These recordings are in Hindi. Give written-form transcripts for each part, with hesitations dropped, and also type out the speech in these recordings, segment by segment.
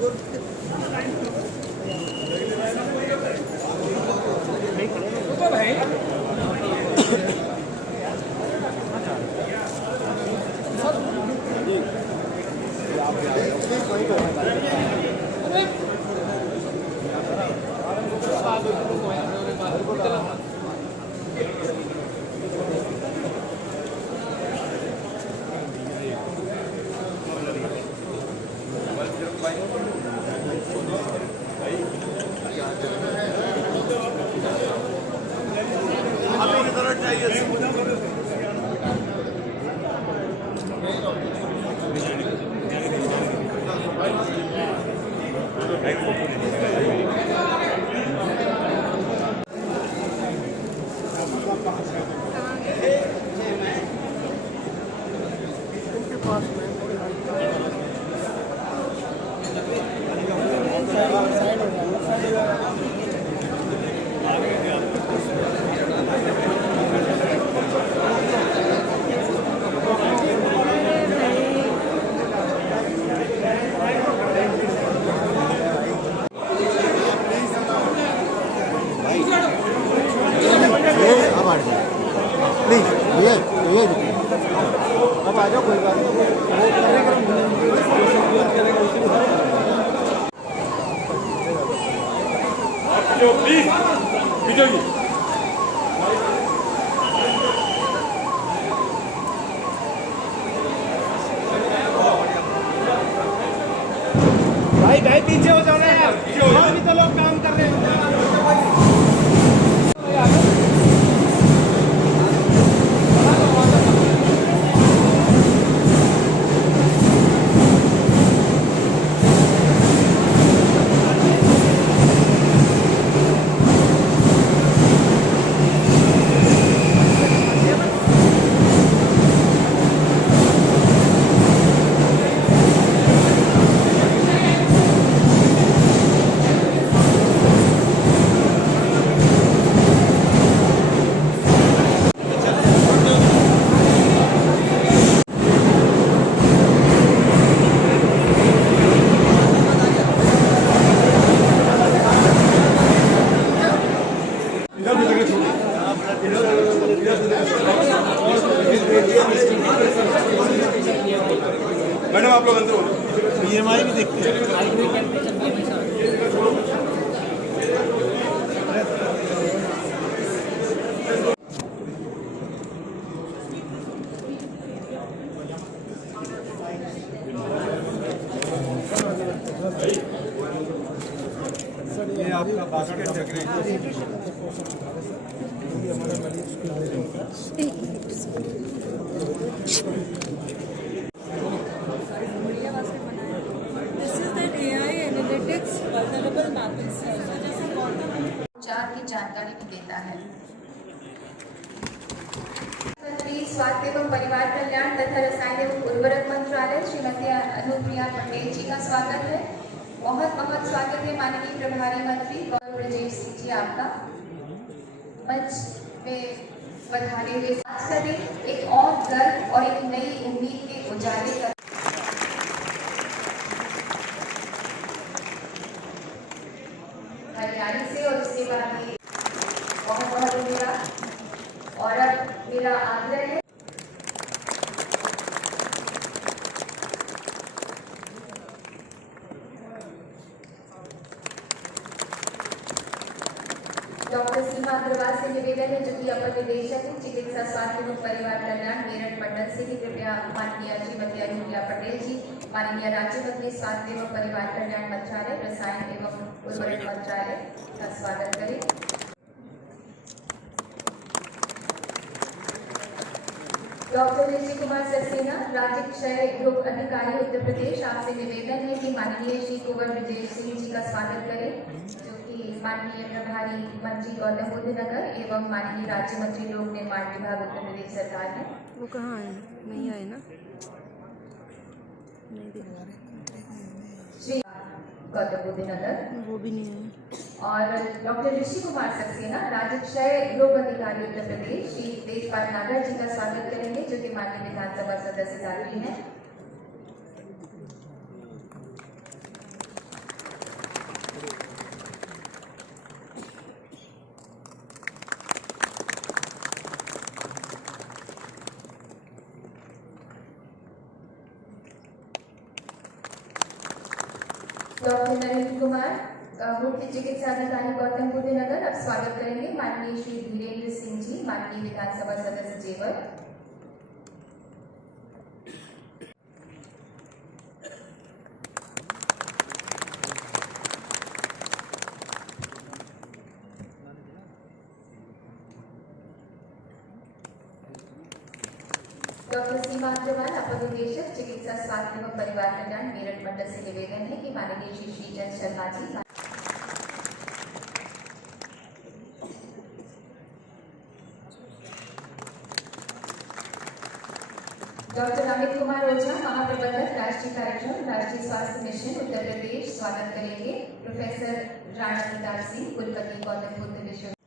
भाई पीछे हो जाओ ना यार, अभी तो लोग काम कर रहे हैं। मैडम आप लोग अंदर हो, EMI भी देखते हैं। ये आपका बास्केट देख रहे हैं। उपचार की जानकारी भी देता है। मंत्री स्वास्थ्य एवं परिवार कल्याण तथा रसायन एवं उर्वरक मंत्रालय श्रीमती अनुप्रिया पटेल जी का स्वागत है। बहुत बहुत स्वागत है माननीय प्रभारी मंत्री गौरव ब्रजेश सिंह जी आपका। मंच में पधारे हुए साथ एक और गर्व और एक नई उम्मीद के उजाले कर हरियाणा से, और उसके बाद ये बहुत बहुत धन्यवाद। और अब मेरा आग्रह है डॉक्टर सीमा अग्रवाल से निवेदन है, जो कि अपर निदेशक है चिकित्सा स्वास्थ्य एवं परिवार कल्याण मेरठ मंडल से, ही कृपया माननीय श्रीमती अनुप्रिया पटेल जी माननीय राज्य मंत्री स्वास्थ्य एवं परिवार कल्याण मंत्रालय रसायन एवं उर्वरक मंत्रालय का स्वागत करें। डॉक्टर ऋषि कुमार सक्सेना राज्य क्षय रोग अधिकारी उत्तर प्रदेश, आपसे निवेदन है कि माननीय श्री कुंवर ब्रजेश सिंह जी का स्वागत करें, जो कि माननीय प्रभारी मंत्री गौतम बुद्ध नगर एवं माननीय राज्य मंत्री लोक निर्माण विभाग उत्तर प्रदेश सरकार है। वो कहाँ है? नहीं आए ना? नहीं दिखा रहे। श्री गौतम बुद्ध नगर वो भी नहीं है। और डॉक्टर ऋषि कुमार सक्सेना राज्य क्षय रोग अधिकारी उत्तर प्रदेश श्री तेजपाल नागर जी का स्वागत करेंगे, जो कि माननीय विधानसभा सदस्य साथी हैं। डॉक्टर नरेंद्र कुमार, मुख्य चिकित्सा अधिकारी गौतम बुद्ध नगर, अब स्वागत करेंगे माननीय श्री धीरेन्द्र सिंह जी, माननीय विधानसभा सदस्य जेवर। डॉक्टर सीमा अग्रवाल, अपर निदेशक चिकित्सा स्वास्थ्य एवं परिवार कल्याण मेरठ मंडल से निवेदन है कि माननीय श्री श्रीचंद शर्मा जी, डॉक्टर अमित कुमार ओझा, महाप्रबंधक राष्ट्रीय कार्यक्रम राष्ट्रीय स्वास्थ्य मिशन उत्तर प्रदेश, स्वागत करेंगे प्रोफेसर राणा प्रताप सिंह, कुलपति गौतम बुद्ध विश्वविद्यालय।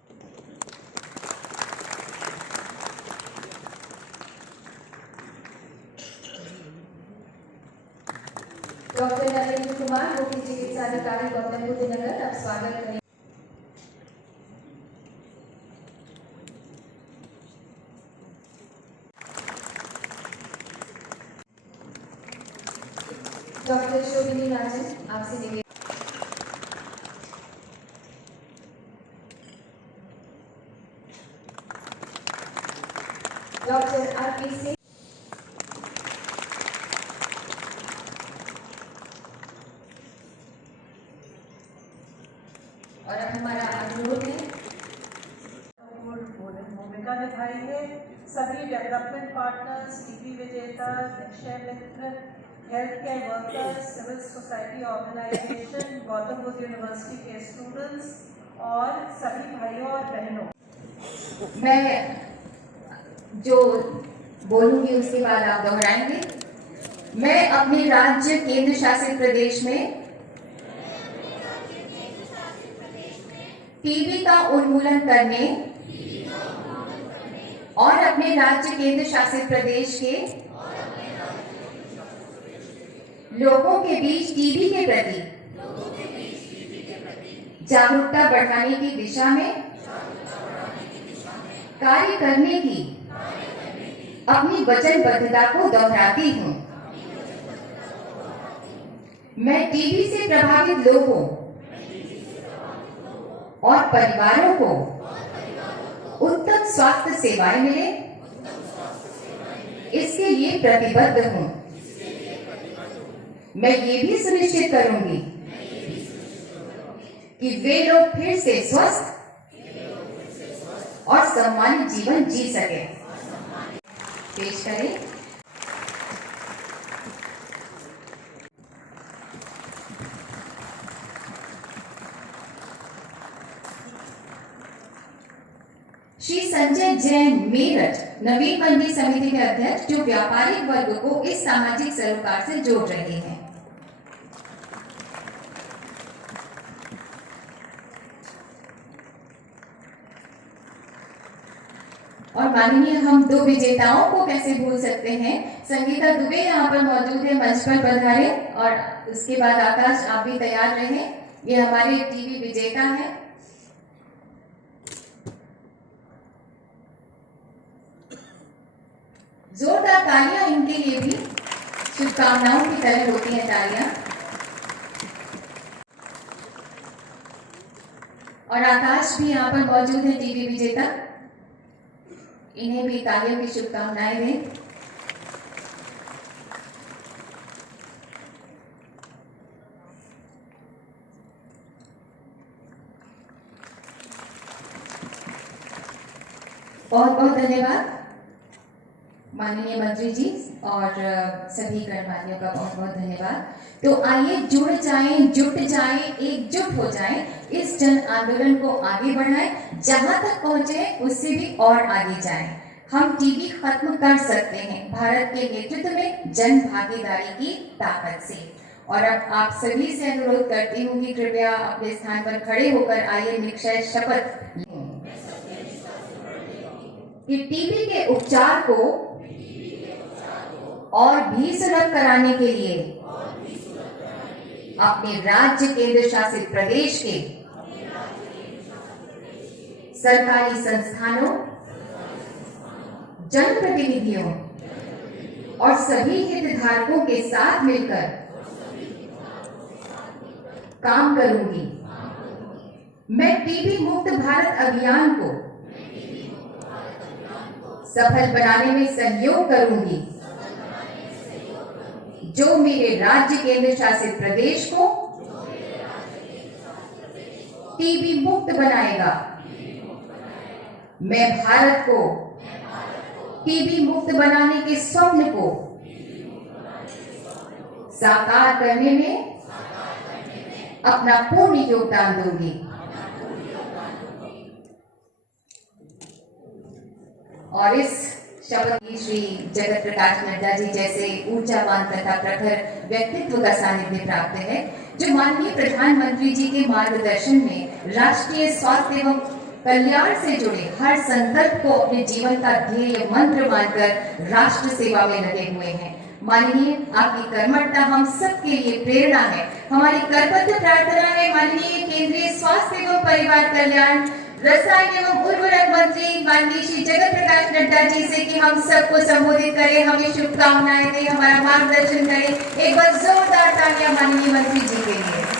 डॉक्टर नरेंद्र कुमार, मुख्य चिकित्सा अधिकारी गौतम बुद्ध नगर, अब स्वागत करें। डॉक्टर शोभिनी राजन, आपसे निवेदन। डॉक्टर आरपी सिंह, और अब हमारा अनुरोध है भूमिका निभाई है। सभी डेवलपमेंट पार्टनर्स, टीबी विजेता, Nikshay Mitra, health care workers, civil society organisation, Gautam Buddha university के स्टूडेंट्स और सभी भाइयों और बहनों, मैं जो बोलूंगी उसके बाद आप दोहराएंगे। मैं अपने राज्य केंद्र शासित प्रदेश में टीबी का उन्मूलन करने और अपने राज्य केंद्र शासित प्रदेश के लोगों के बीच टीबी के प्रति जागरूकता बढ़ाने की दिशा में कार्य करने की अपनी वचनबद्धता को दोहराती हूँ। मैं टीबी से प्रभावित लोगों और परिवारों को उत्तम स्वास्थ्य सेवाएं मिले, इसके लिए प्रतिबद्ध हूं। मैं ये भी सुनिश्चित करूंगी कि वे लोग फिर से स्वस्थ और सम्मानित जीवन जी सके। पेश करें श्री संजय जैन, मेरठ नवीन मंडी समिति के अध्यक्ष, जो व्यापारिक वर्ग को इस सामाजिक सरोकार से जोड़ रहे हैं। और माननीय हम दो विजेताओं को कैसे भूल सकते हैं। संगीता दुबे यहाँ पर मौजूद है, मंच पर पधारे। और उसके बाद आकाश, आप भी तैयार रहें। ये हमारे टीवी विजेता हैं। जोरदार तालियां इनके लिए भी शुभकामनाओं की तरह होती हैं तालियां। और आकाश भी यहाँ पर मौजूद है, टीवी विजेता। इन्हें भी तालियों की शुभकामनाएं दें। बहुत बहुत धन्यवाद माननीय मंत्री जी और सभी कर्मचारियों का बहुत बहुत धन्यवाद। तो आइए जुड़ जाएं, जुट जाएं, एकजुट हो जाएं, इस जन आंदोलन को आगे बढ़ाएं, जहां तक पहुंचे उससे भी और आगे जाएं। हम टीबी खत्म कर सकते हैं भारत के नेतृत्व में जन भागीदारी की ताकत से। और अब आप सभी से अनुरोध करती हूँ कि कृपया अपने स्थान पर खड़े होकर आइए निक्षय शपथ लें कि टीबी के उपचार को और भी सुलभ कराने के लिए अपने राज्य केंद्र शासित प्रदेश के सरकारी संस्थानों, जनप्रतिनिधियों और सभी हितधारकों के साथ मिलकर काम करूंगी। मैं टीबी मुक्त भारत अभियान को सफल बनाने में सहयोग करूंगी। जो मेरे राज्य केंद्र शासित प्रदेश को टीबी मुक्त बनाएगा, मैं भारत को टीबी मुक्त बनाने के स्वप्न को साकार करने में अपना पूर्ण योगदान दूंगी। और इस शपथ की श्री जगत प्रकाश नड्डा जी जैसे ऊर्जावान तथा प्रखर व्यक्तित्व का सानिध्य प्राप्त है, जो माननीय प्रधानमंत्री जी के मार्गदर्शन में राष्ट्रीय स्वास्थ्य एवं कल्याण से जुड़े हर संकल्प को अपने जीवन का ध्येय मंत्र मानकर राष्ट्र सेवा में लगे हुए हैं। माननीय, आपकी कर्मठता हम सबके लिए प्रेरणा है। हमारी करबद्ध प्रार्थना है माननीय केंद्रीय स्वास्थ्य एवं परिवार कल्याण, रसायन एवं उर्वरक मंत्री माननीय श्री जगत प्रकाश नड्डा जी से कि हम सबको संबोधित करें, हमें शुभकामनाएं दें, हमारा मार्गदर्शन करें। एक बार जोरदार तालियां माननीय मंत्री जी के लिए।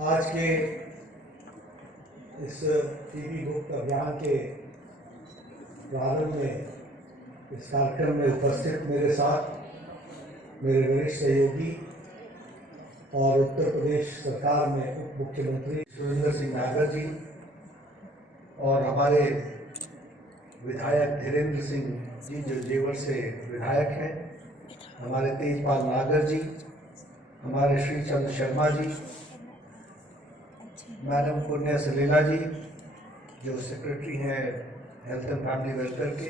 आज के इस टीबी मुक्त अभियान के प्रारंभ में इस कार्यक्रम में उपस्थित मेरे साथ मेरे वरिष्ठ सहयोगी और उत्तर प्रदेश सरकार में उप मुख्यमंत्री सुरेंद्र सिंह नागर जी और हमारे विधायक धीरेन्द्र सिंह जी जो जेवर से विधायक हैं, हमारे तेजपाल नागर जी, हमारे श्री चंद्र शर्मा जी, मैडम पुण्य सलीला जी जो सेक्रेटरी हैं हेल्थ एंड फैमिली वेलफेयर के,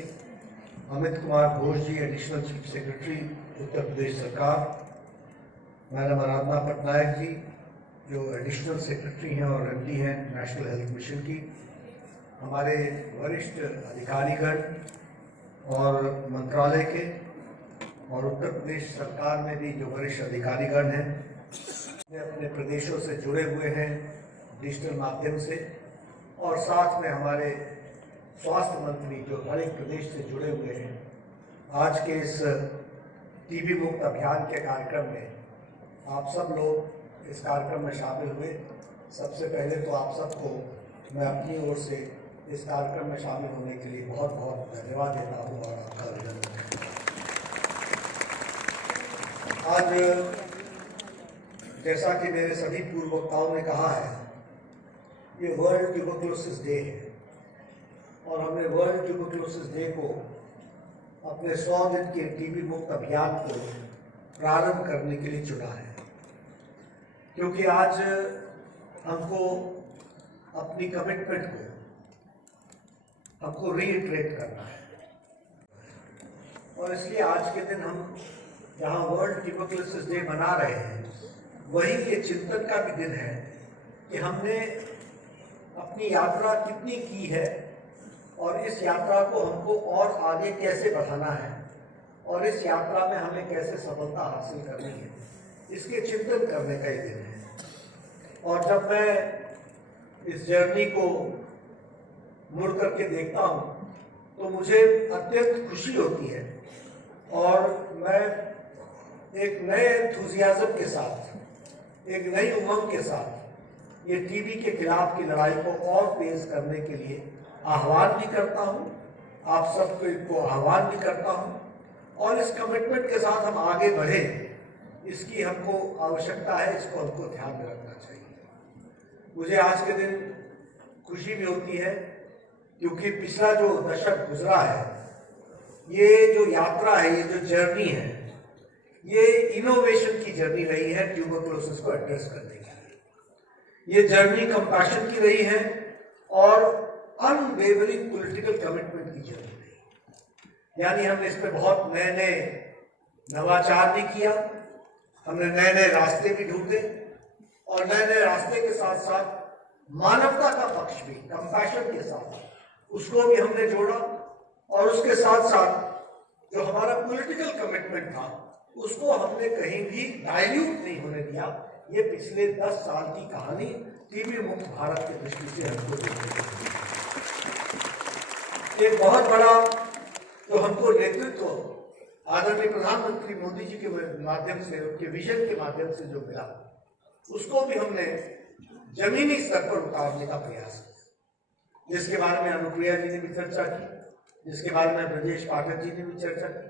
अमित कुमार घोष जी additional chief secretary Uttar Pradesh सरकार, मैडम आराधना पटनायक जी जो एडिशनल सेक्रेटरी हैं और एमडी हैं नेशनल हेल्थ मिशन की, हमारे वरिष्ठ अधिकारीगण और मंत्रालय के और उत्तर प्रदेश सरकार में भी जो वरिष्ठ अधिकारीगण हैं अपने प्रदेशों से जुड़े हुए हैं डिजिटल माध्यम से, और साथ में हमारे स्वास्थ्य मंत्री जो हर एक प्रदेश से जुड़े हुए हैं। आज के इस टीबी मुक्त अभियान के कार्यक्रम में आप सब लोग इस कार्यक्रम में शामिल हुए। सबसे पहले तो आप सबको मैं अपनी ओर से इस कार्यक्रम में शामिल होने के लिए बहुत बहुत धन्यवाद देता हूँ और आपका अभिनंदन। आज जैसा कि मेरे सभी पूर्व वक्ताओं ने कहा है, ये वर्ल्ड ट्यूबरक्लोसिस डे है और हमने वर्ल्ड ट्यूबरक्लोसिस डे को अपने 100 दिन के टीबी मुक्त अभियान को प्रारंभ करने के लिए चुना है, क्योंकि आज हमको अपनी कमिटमेंट को हमको रीइटरेट करना है। और इसलिए आज के दिन हम जहाँ वर्ल्ड ट्यूबरक्लोसिस डे मना रहे हैं, वही ये चिंतन का भी दिन है कि हमने अपनी यात्रा कितनी की है और इस यात्रा को हमको और आगे कैसे बढ़ाना है और इस यात्रा में हमें कैसे सफलता हासिल करनी है, इसके चिंतन करने का ही दिन है। और जब मैं इस जर्नी को मुड़ करके देखता हूँ तो मुझे अत्यंत खुशी होती है और मैं एक नए एंथुजियाज्म के साथ, एक नई उमंग के साथ ये टीबी के खिलाफ की लड़ाई को और तेज करने के लिए आह्वान भी करता हूँ, आप सबको आह्वान भी करता हूँ और इस कमिटमेंट के साथ हम आगे बढ़े, इसकी हमको आवश्यकता है, इसको हमको ध्यान में रखना चाहिए। मुझे आज के दिन खुशी भी होती है क्योंकि पिछला जो दशक गुजरा है, ये जो यात्रा है, ये जो जर्नी है, ये इनोवेशन की जर्नी रही है ट्यूबरक्लोसिस को एड्रेस करने की। ये जर्नी कंपैशन की रही है और अनवेवरिंग पॉलिटिकल कमिटमेंट की जर्नी रही। यानी हमने इस पे बहुत नए नए नवाचार भी किया, हमने नए नए रास्ते भी ढूंढे और नए नए रास्ते के साथ साथ मानवता का पक्ष भी, कंपैशन के साथ उसको भी हमने जोड़ा और उसके साथ साथ जो हमारा पॉलिटिकल कमिटमेंट था उसको हमने कहीं भी डाइल्यूट नहीं होने दिया। ये पिछले 10 साल की कहानी टीबी मुक्त भारत की दृष्टि से हमको देखने को मिली। एक बहुत बड़ा जो हमको नेतृत्व आदरणीय प्रधानमंत्री मोदी जी के माध्यम से, उनके विजन के माध्यम से जो मिला, उसको भी हमने जमीनी स्तर पर उतारने का प्रयास किया, जिसके बारे में अनुप्रिया जी ने भी चर्चा की, जिसके बारे में ब्रजेश पाठक जी ने भी चर्चा की।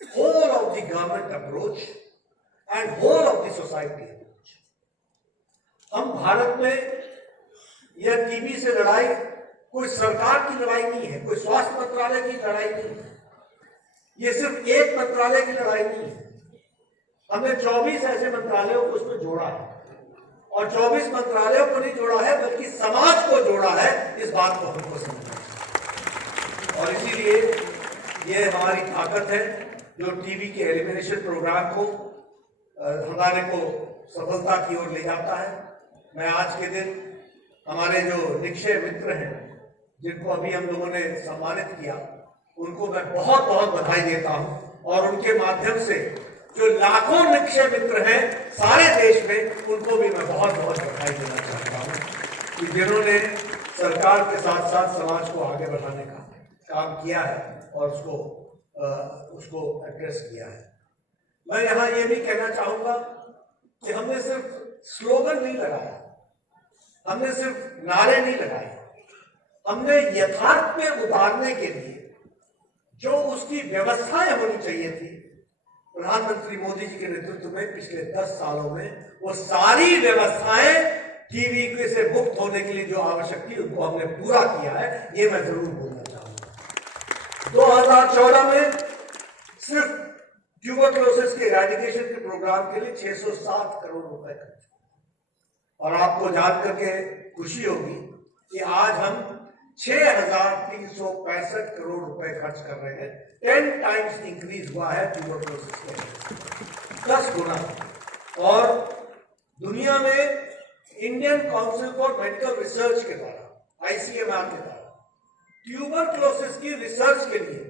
Whole of the government approach and whole of the society approach. हम भारत में यह टीबी से लड़ाई कोई सरकार की लड़ाई नहीं है, कोई स्वास्थ्य मंत्रालय की लड़ाई नहीं है, ये सिर्फ एक मंत्रालय की लड़ाई नहीं है। हमने 24 ऐसे मंत्रालयों को उसमें जोड़ा है, और 24 मंत्रालयों को नहीं जोड़ा है बल्कि समाज को जोड़ा है। इस बात को हमको समझना है, और इसीलिए ये हमारी ताकत है जो टीबी के एलिमिनेशन प्रोग्राम को हमारे को सफलता की ओर ले जाता है। मैं आज के दिन हमारे जो निक्षय मित्र हैं, जिनको अभी हम लोगों ने सम्मानित किया, उनको मैं बहुत बहुत बधाई देता हूं, और उनके माध्यम से जो लाखों निक्षय मित्र हैं सारे देश में, उनको भी मैं बहुत बहुत बधाई देना चाहता हूं कि जिन्होंने सरकार के साथ साथ समाज को आगे बढ़ाने का काम किया है और उसको एड्रेस किया है। मैं यहां ये भी कहना चाहूंगा कि हमने सिर्फ स्लोगन नहीं लगाया, हमने सिर्फ नारे नहीं लगाए, हमने यथार्थ में उतारने के लिए जो उसकी व्यवस्थाएं होनी चाहिए थी, प्रधानमंत्री मोदी जी के नेतृत्व में पिछले 10 सालों में वो सारी व्यवस्थाएं टीबी से मुक्त होने के लिए जो आवश्यक थी, उनको हमने पूरा किया है। ये मैं जरूर बोलना चाहूंगा। 2014 में सिर्फ ट्यूबरक्लोसिस के इरेडिकेशन के प्रोग्राम के लिए 607 करोड़ रुपए खर्च, और आपको जान करके खुशी होगी कि आज हम 6,365 करोड़ रुपए खर्च कर रहे हैं। 10 टाइम्स इंक्रीज हुआ है ट्यूबरक्लोसिस के, 10 गुना। और दुनिया में Indian council for medical research के द्वारा, ICMR के द्वारा, ट्यूबरक्लोसिस की रिसर्च के लिए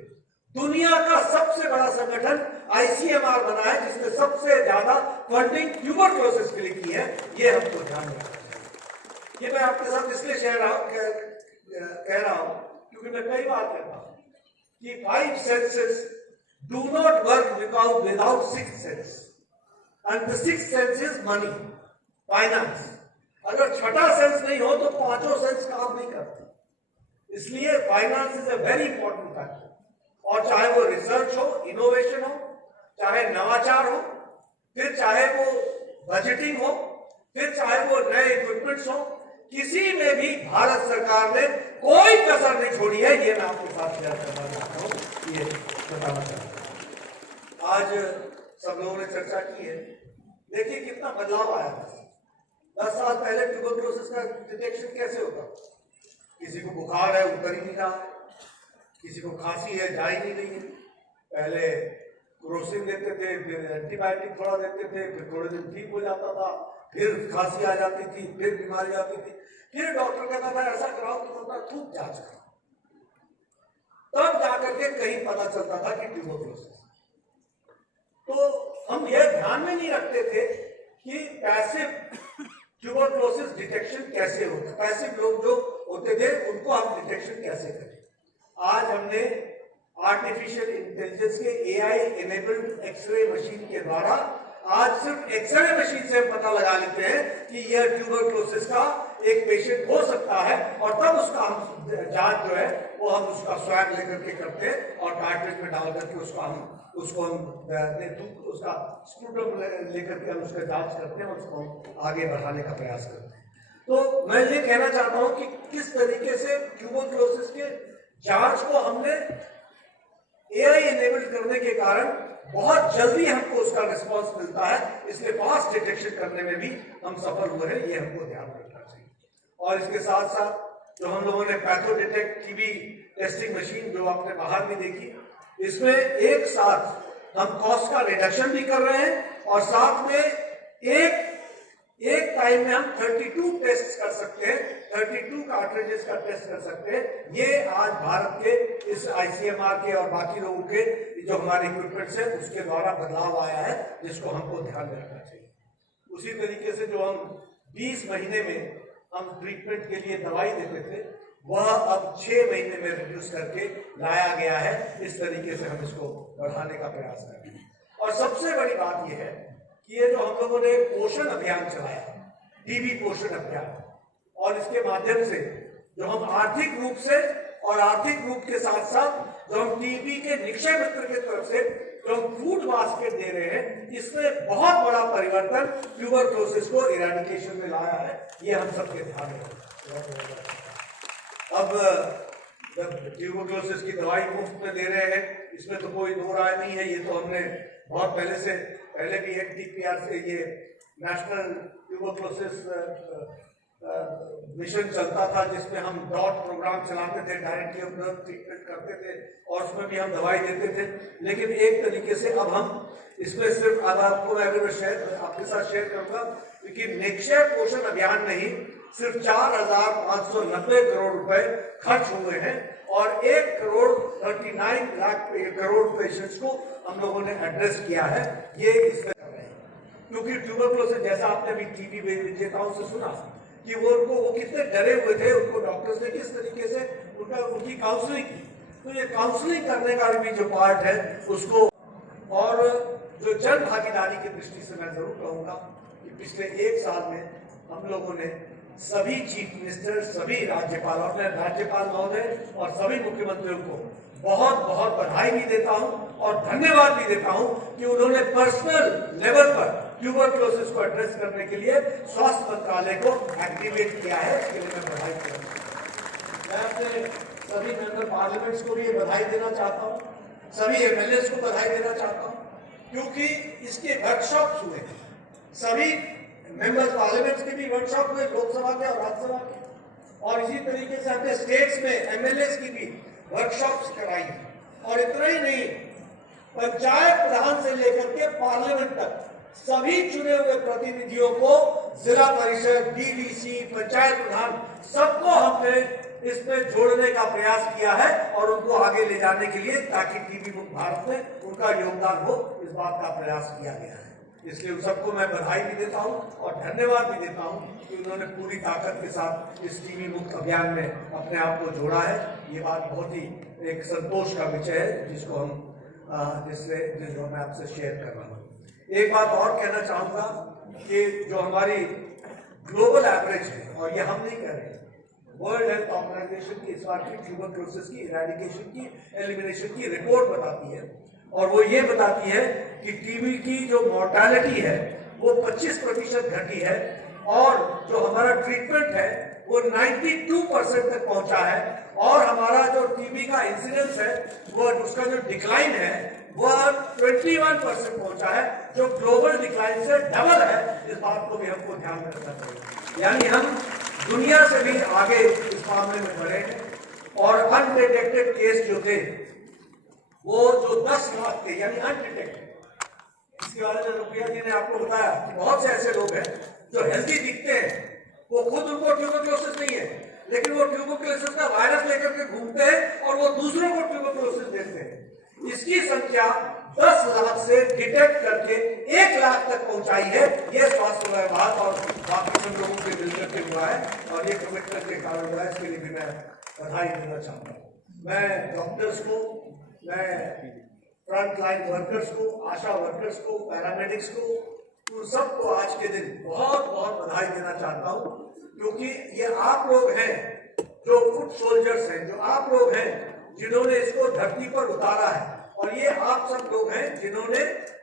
दुनिया का सबसे बड़ा संगठन ICMR बना है, जिसने सबसे ज्यादा फंडिंग ट्यूबरक्लोसिस के लिए की है। ये हमको ध्यान रखना चाहिए। ये मैं आपके साथ इसलिए कह रहा हूं क्योंकि मैं कई बार कहता हूं कि 5 senses do not work without 6 sense, and the 6th sense is money, finance. अगर छठा सेंस नहीं हो तो पांचों सेंस काम नहीं करते। इसलिए finance is a very important factor, और चाहे वो रिसर्च हो, इनोवेशन हो, चाहे नवाचार हो, फिर चाहे वो बजटिंग हो, फिर चाहे वो नए इक्विपमेंट्स हो, किसी में भी भारत सरकार ने कोई कसर नहीं छोड़ी है। ये मैं आपके साथ शेयर करना चाहता हूं, ये बताना चाहता हूं। आज सब लोगों ने चर्चा की है, देखिए कितना बदलाव आया है। 10 साल पहले ट्यूबरक्लोसिस का डिटेक्शन कैसे होता? किसी को बुखार है, उतर ही नहीं रहा, किसी को खांसी है, जा ही नहीं रही है। पहले क्रोसिन देते थे, फिर एंटीबायोटिक थोड़ा देते थे, फिर थोड़े दिन ठीक हो जाता था, फिर खांसी आ जाती थी, फिर बीमारी आती थी, फिर डॉक्टर कहता था ऐसा कराओ कि अपना खूब जांच करो, तब जाकर के कहीं पता चलता था कि ट्यूबरक्लोसिस। तो हम यह ध्यान में नहीं रखते थे कि पैसिव ट्यूबरक्लोसिस डिटेक्शन कैसे होता, पैसिव लोग जो होते थे उनको हम डिटेक्शन कैसे करें। आज हमने आर्टिफिशियल इंटेलिजेंस के AI एनेबल्ड एक्सरे मशीन के द्वारा आज सिर्फ एक्सरे मशीन से हम पता लगा लेते हैं कि यह ट्यूबरक्लोसिस का एक पेशेंट हो सकता है, और तब उसका हम जांच जो है वो हम उसका स्वैब लेकर के करते हैं, और कार्ट्रिज में डाल करके उसका स्पूटम लेकर के हम उसका जांच करते हैं और उसको हम आगे बढ़ाने का प्रयास करते हैं। तो मैं ये कहना चाहता हूं कि किस तरीके से ट्यूबरक्लोसिस के जांच को हमने AI एनेबल्ड करने के कारण बहुत जल्दी हमको उसका रिस्पांस मिलता है, इसलिए फास्ट डिटेक्शन करने में भी हम सफल हुए हैं। ये हमको ध्यान रखना चाहिए। और इसके साथ साथ जो हम लोगों ने patho detect TB testing machine जो आपने बाहर भी देखी, इसमें एक साथ हम कॉस्ट का रिडक्शन भी कर रहे हैं, और साथ में एक टाइम में हम 32 टेस्ट कर सकते हैं, 32 कार्ट्रिजेस का टेस्ट कर सकते हैं। ये आज भारत के इस ICMR के और बाकी लोगों के जो हमारे इक्विपमेंट्स है उसके द्वारा बदलाव आया है, जिसको हमको ध्यान में रखना चाहिए। उसी तरीके से जो हम 20 महीने में हम ट्रीटमेंट के लिए दवाई देते थे, वह अब 6 महीने में रिड्यूस करके लाया गया है। इस तरीके से हम इसको बढ़ाने का प्रयास कर रहे हैं। और सबसे बड़ी बात यह है कि ये जो हम लोगों ने पोषण अभियान चलाया, टीबी पोषण अभियान, और इसके माध्यम से जो हम आर्थिक रूप से और आर्थिक रूप के साथ साथ जो हम टीबी के निक्षय मित्र की तरफ से जो हम फूड बास्केट दे रहे हैं, इसमें बहुत बड़ा परिवर्तन ट्यूबरक्लोसिस को इरेडिकेशन में लाया है। ये हम सबके ध्यान में रखना। अब ट्यूबरक्लोसिस की दवाई मुफ्त में दे रहे हैं, इसमें तो कोई दो राय नहीं है। ये तो हमने बहुत पहले भी एक DPR से ये नेशनल ट्यूबरक्लोसिस मिशन चलता था, जिसमें हम डॉट प्रोग्राम चलाते थे, डायरेक्टली अपना ट्रीटमेंट करते थे और उसमें भी हम दवाई देते थे। लेकिन एक तरीके से अब हम इसमें सिर्फ आपको मैं आपके साथ शेयर करूंगा, क्योंकि निक्षय पोषण अभियान में ही सिर्फ 4,590 करोड़ रुपए खर्च हुए हैं और 1,39 करोड़ पेशेंट्स को हम लोगों ने एड्रेस किया है। ये इसमें कर रहे हैं, क्योंकि ट्यूबरक्लोसिस जैसा आपने भी टीबी विजेताओं से सुना कि वो कितने डरे हुए थे, उनको डॉक्टर्स ने किस तरीके से उनकी काउंसलिंग की। तो ये काउंसलिंग करने का भी जो पार्ट है उसको, और जो जन भागीदारी की दृष्टि से मैं जरूर कहूंगा कि पिछले 1 साल में हम लोगों ने सभी चीफ मिनिस्टर, सभी राज्यपाल, और मैं राज्यपाल महोदय और सभी मुख्यमंत्रियों को बहुत बहुत बधाई भी देता हूं और धन्यवाद भी देता हूं कि उन्होंने पर्सनल लेवल पर ट्यूबरक्लोसिस को एड्रेस करने के लिए स्वास्थ्य मंत्रालय को एक्टिवेट किया है। इसके लिए मैं बधाई करता हूं। मैं अपने सभी मेंबर पार्लियामेंट्स को भी ये बधाई देना चाहता हूं, सभी MLAs को बधाई देना चाहता हूं, क्योंकि इसके वर्कशॉप्स हुए, सभी मेंबर पार्लियामेंट्स के भी वर्कशॉप हुए, लोकसभा के और राज्यसभा के, और इसी तरीके से अपने स्टेट्स में MLAs की भी वर्कशॉप्स कराई। और इतना ही नहीं, पंचायत प्रधान से लेकर के पार्लियामेंट तक सभी चुने हुए प्रतिनिधियों को, जिला परिषद, DDC, पंचायत प्रधान, सबको हमने इसमें जोड़ने का प्रयास किया है और उनको आगे ले जाने के लिए, ताकि टीबी मुक्त भारत में उनका योगदान हो, इस बात का प्रयास किया गया है। इसलिए उन सबको मैं बधाई भी देता हूं और धन्यवाद भी देता हूं कि उन्होंने पूरी ताकत के साथ इस टीबी मुक्त अभियान में अपने आप को जोड़ा है। ये बात बहुत ही एक संतोष का विषय है, जिसको हम जिसको मैं आपसे शेयर कर रहा हूँ। एक बात और कहना चाहूंगा कि जो हमारी ग्लोबल एवरेज है, और ये हम नहीं कह रहे, वर्ल्ड हेल्थ ऑर्गेनाइजेशन की इस बार की ट्यूबरक्लोसिस की इरेडिकेशन की, एलिमिनेशन की रिपोर्ट बताती है, और वो ये बताती है कि टीबी की जो मोर्टेलिटी है वो 25% घटी है, और जो हमारा ट्रीटमेंट है वो 92% तक पहुंचा है, और हमारा जो टीबी का इंसिडेंस है वो उसका जो डिक्लाइन है वह 21% पहुंचा है, जो ग्लोबल डिक्लाइन से डबल है। इस बात को भी हमको ध्यान में रखना चाहिए। यानी हम दुनिया से भी आगे इस मामले में बढ़े हैं, और अनडिटेक्टेड केस जो थे वो जो 10 लाख थे, यानी अनडिटेक्टेड। इसके बारे में रुपया जी ने आपको बताया कि बहुत से ऐसे लोग हैं जो हेल्दी दिखते हैं, वो खुद उनको ट्यूबरक्लोसिस नहीं है, लेकिन वो ट्यूबरक्लोसिस का वायरस लेकर के घूमते हैं और वो दूसरों को ट्यूबरक्लोसिस देते हैं। इसकी संख्या 10 लाख से डिटेक्ट करके 1 लाख तक पहुंचाई है। ये स्वास्थ्य विभाग और बाकी सब लोगों के मिलकर के हुआ है, और ये कमिटमेंट के कारण हुआ है। इसके लिए भी मैं बधाई देना चाहता हूँ। मैं डॉक्टर्स को, मैं फ्रंट लाइन वर्कर्स को, आशा वर्कर्स को, पैरामेडिक्स को, उन सबको आज के दिन बहुत बहुत बधाई देना चाहता हूँ, क्योंकि ये आप लोग हैं जो फुट सोल्जर्स हैं, जो आप लोग हैं जिन्होंने इसको धरती पर उतारा है, और ये आप सब लोग हैं जिन्होंने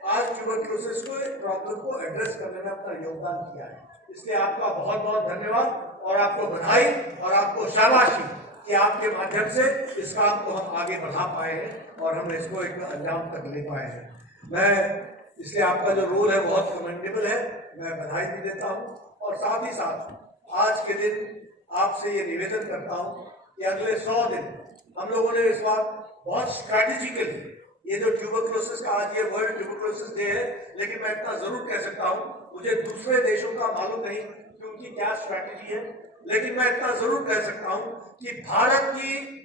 आज ट्यूबरक्लोसिस को, प्रॉब्लम को एड्रेस करने में अपना योगदान किया है। इसलिए आपका बहुत बहुत धन्यवाद और आपको बधाई और आपको शाबाशी कि आपके माध्यम से इस काम को हम आगे बढ़ा पाए हैं और हमने इसको एक अंजाम तक ले पाए हैं। मैं इसलिए आपका जो रोल है बहुत कमेंडेबल है, मैं बधाई भी देता हूं, और साथ ही साथ आज के दिन आपसे ये निवेदन करता हूं कि अगले 100 दिन हम लोगों ने इस बार बहुत स्ट्रैटेजिकली, ये जो ट्यूबरक्लोसिस का आज ये वर्ल्ड ट्यूबरक्लोसिस डे है, लेकिन मैं इतना जरूर कह सकता हूं, मुझे दूसरे देशों का मालूम नहीं कि उनकी क्या स्ट्रैटेजी है, लेकिन मैं इतना जरूर कह सकता हूं कि भारत की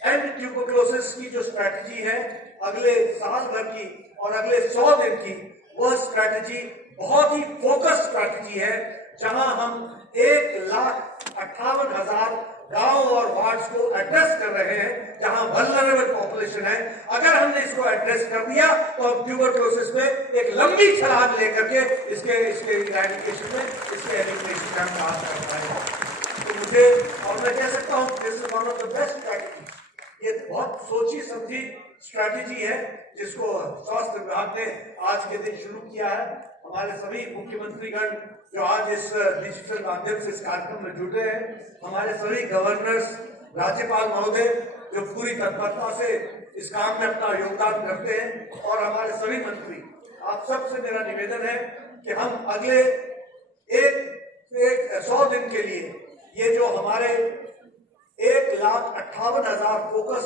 एंड ट्यूबरक्लोसिस की जो स्ट्रैटेजी है अगले साल भर की और अगले 100 दिन की, वह स्ट्रैटेजी बहुत ही फोकस स्ट्रैटेजी है, जहां हम 1,58,000 गांव और वार्ड्स को एड्रेस कर रहे हैं, जहां वल्नरेबल पॉपुलेशन है। अगर हमने इसको एड्रेस कर दिया तो हम ट्यूबरक्लोसिस में एक लंबी छलांग लेकर के इसके इरेडिकेशन में, इसके एलिमिनेशन का काम कर पाएंगे। तो मुझे, और मैं कह सकता हूं this is one of the best strategy. ये बहुत सोची समझी स्ट्रैटेजी है जिसको स्वास्थ्य विभाग ने आज के दिन शुरू किया है। हमारे सभी मुख्यमंत्रीगण जो आज इस डिजिटल माध्यम से इस कार्यक्रम में जुड़े हैं, हमारे सभी गवर्नर्स, राज्यपाल महोदय जो पूरी तत्परता से इस काम में अपना योगदान करते हैं, और हमारे सभी मंत्री, आप सबसे मेरा निवेदन है कि हम अगले 100 दिन के लिए ये जो हमारे 1,58,000 फोकस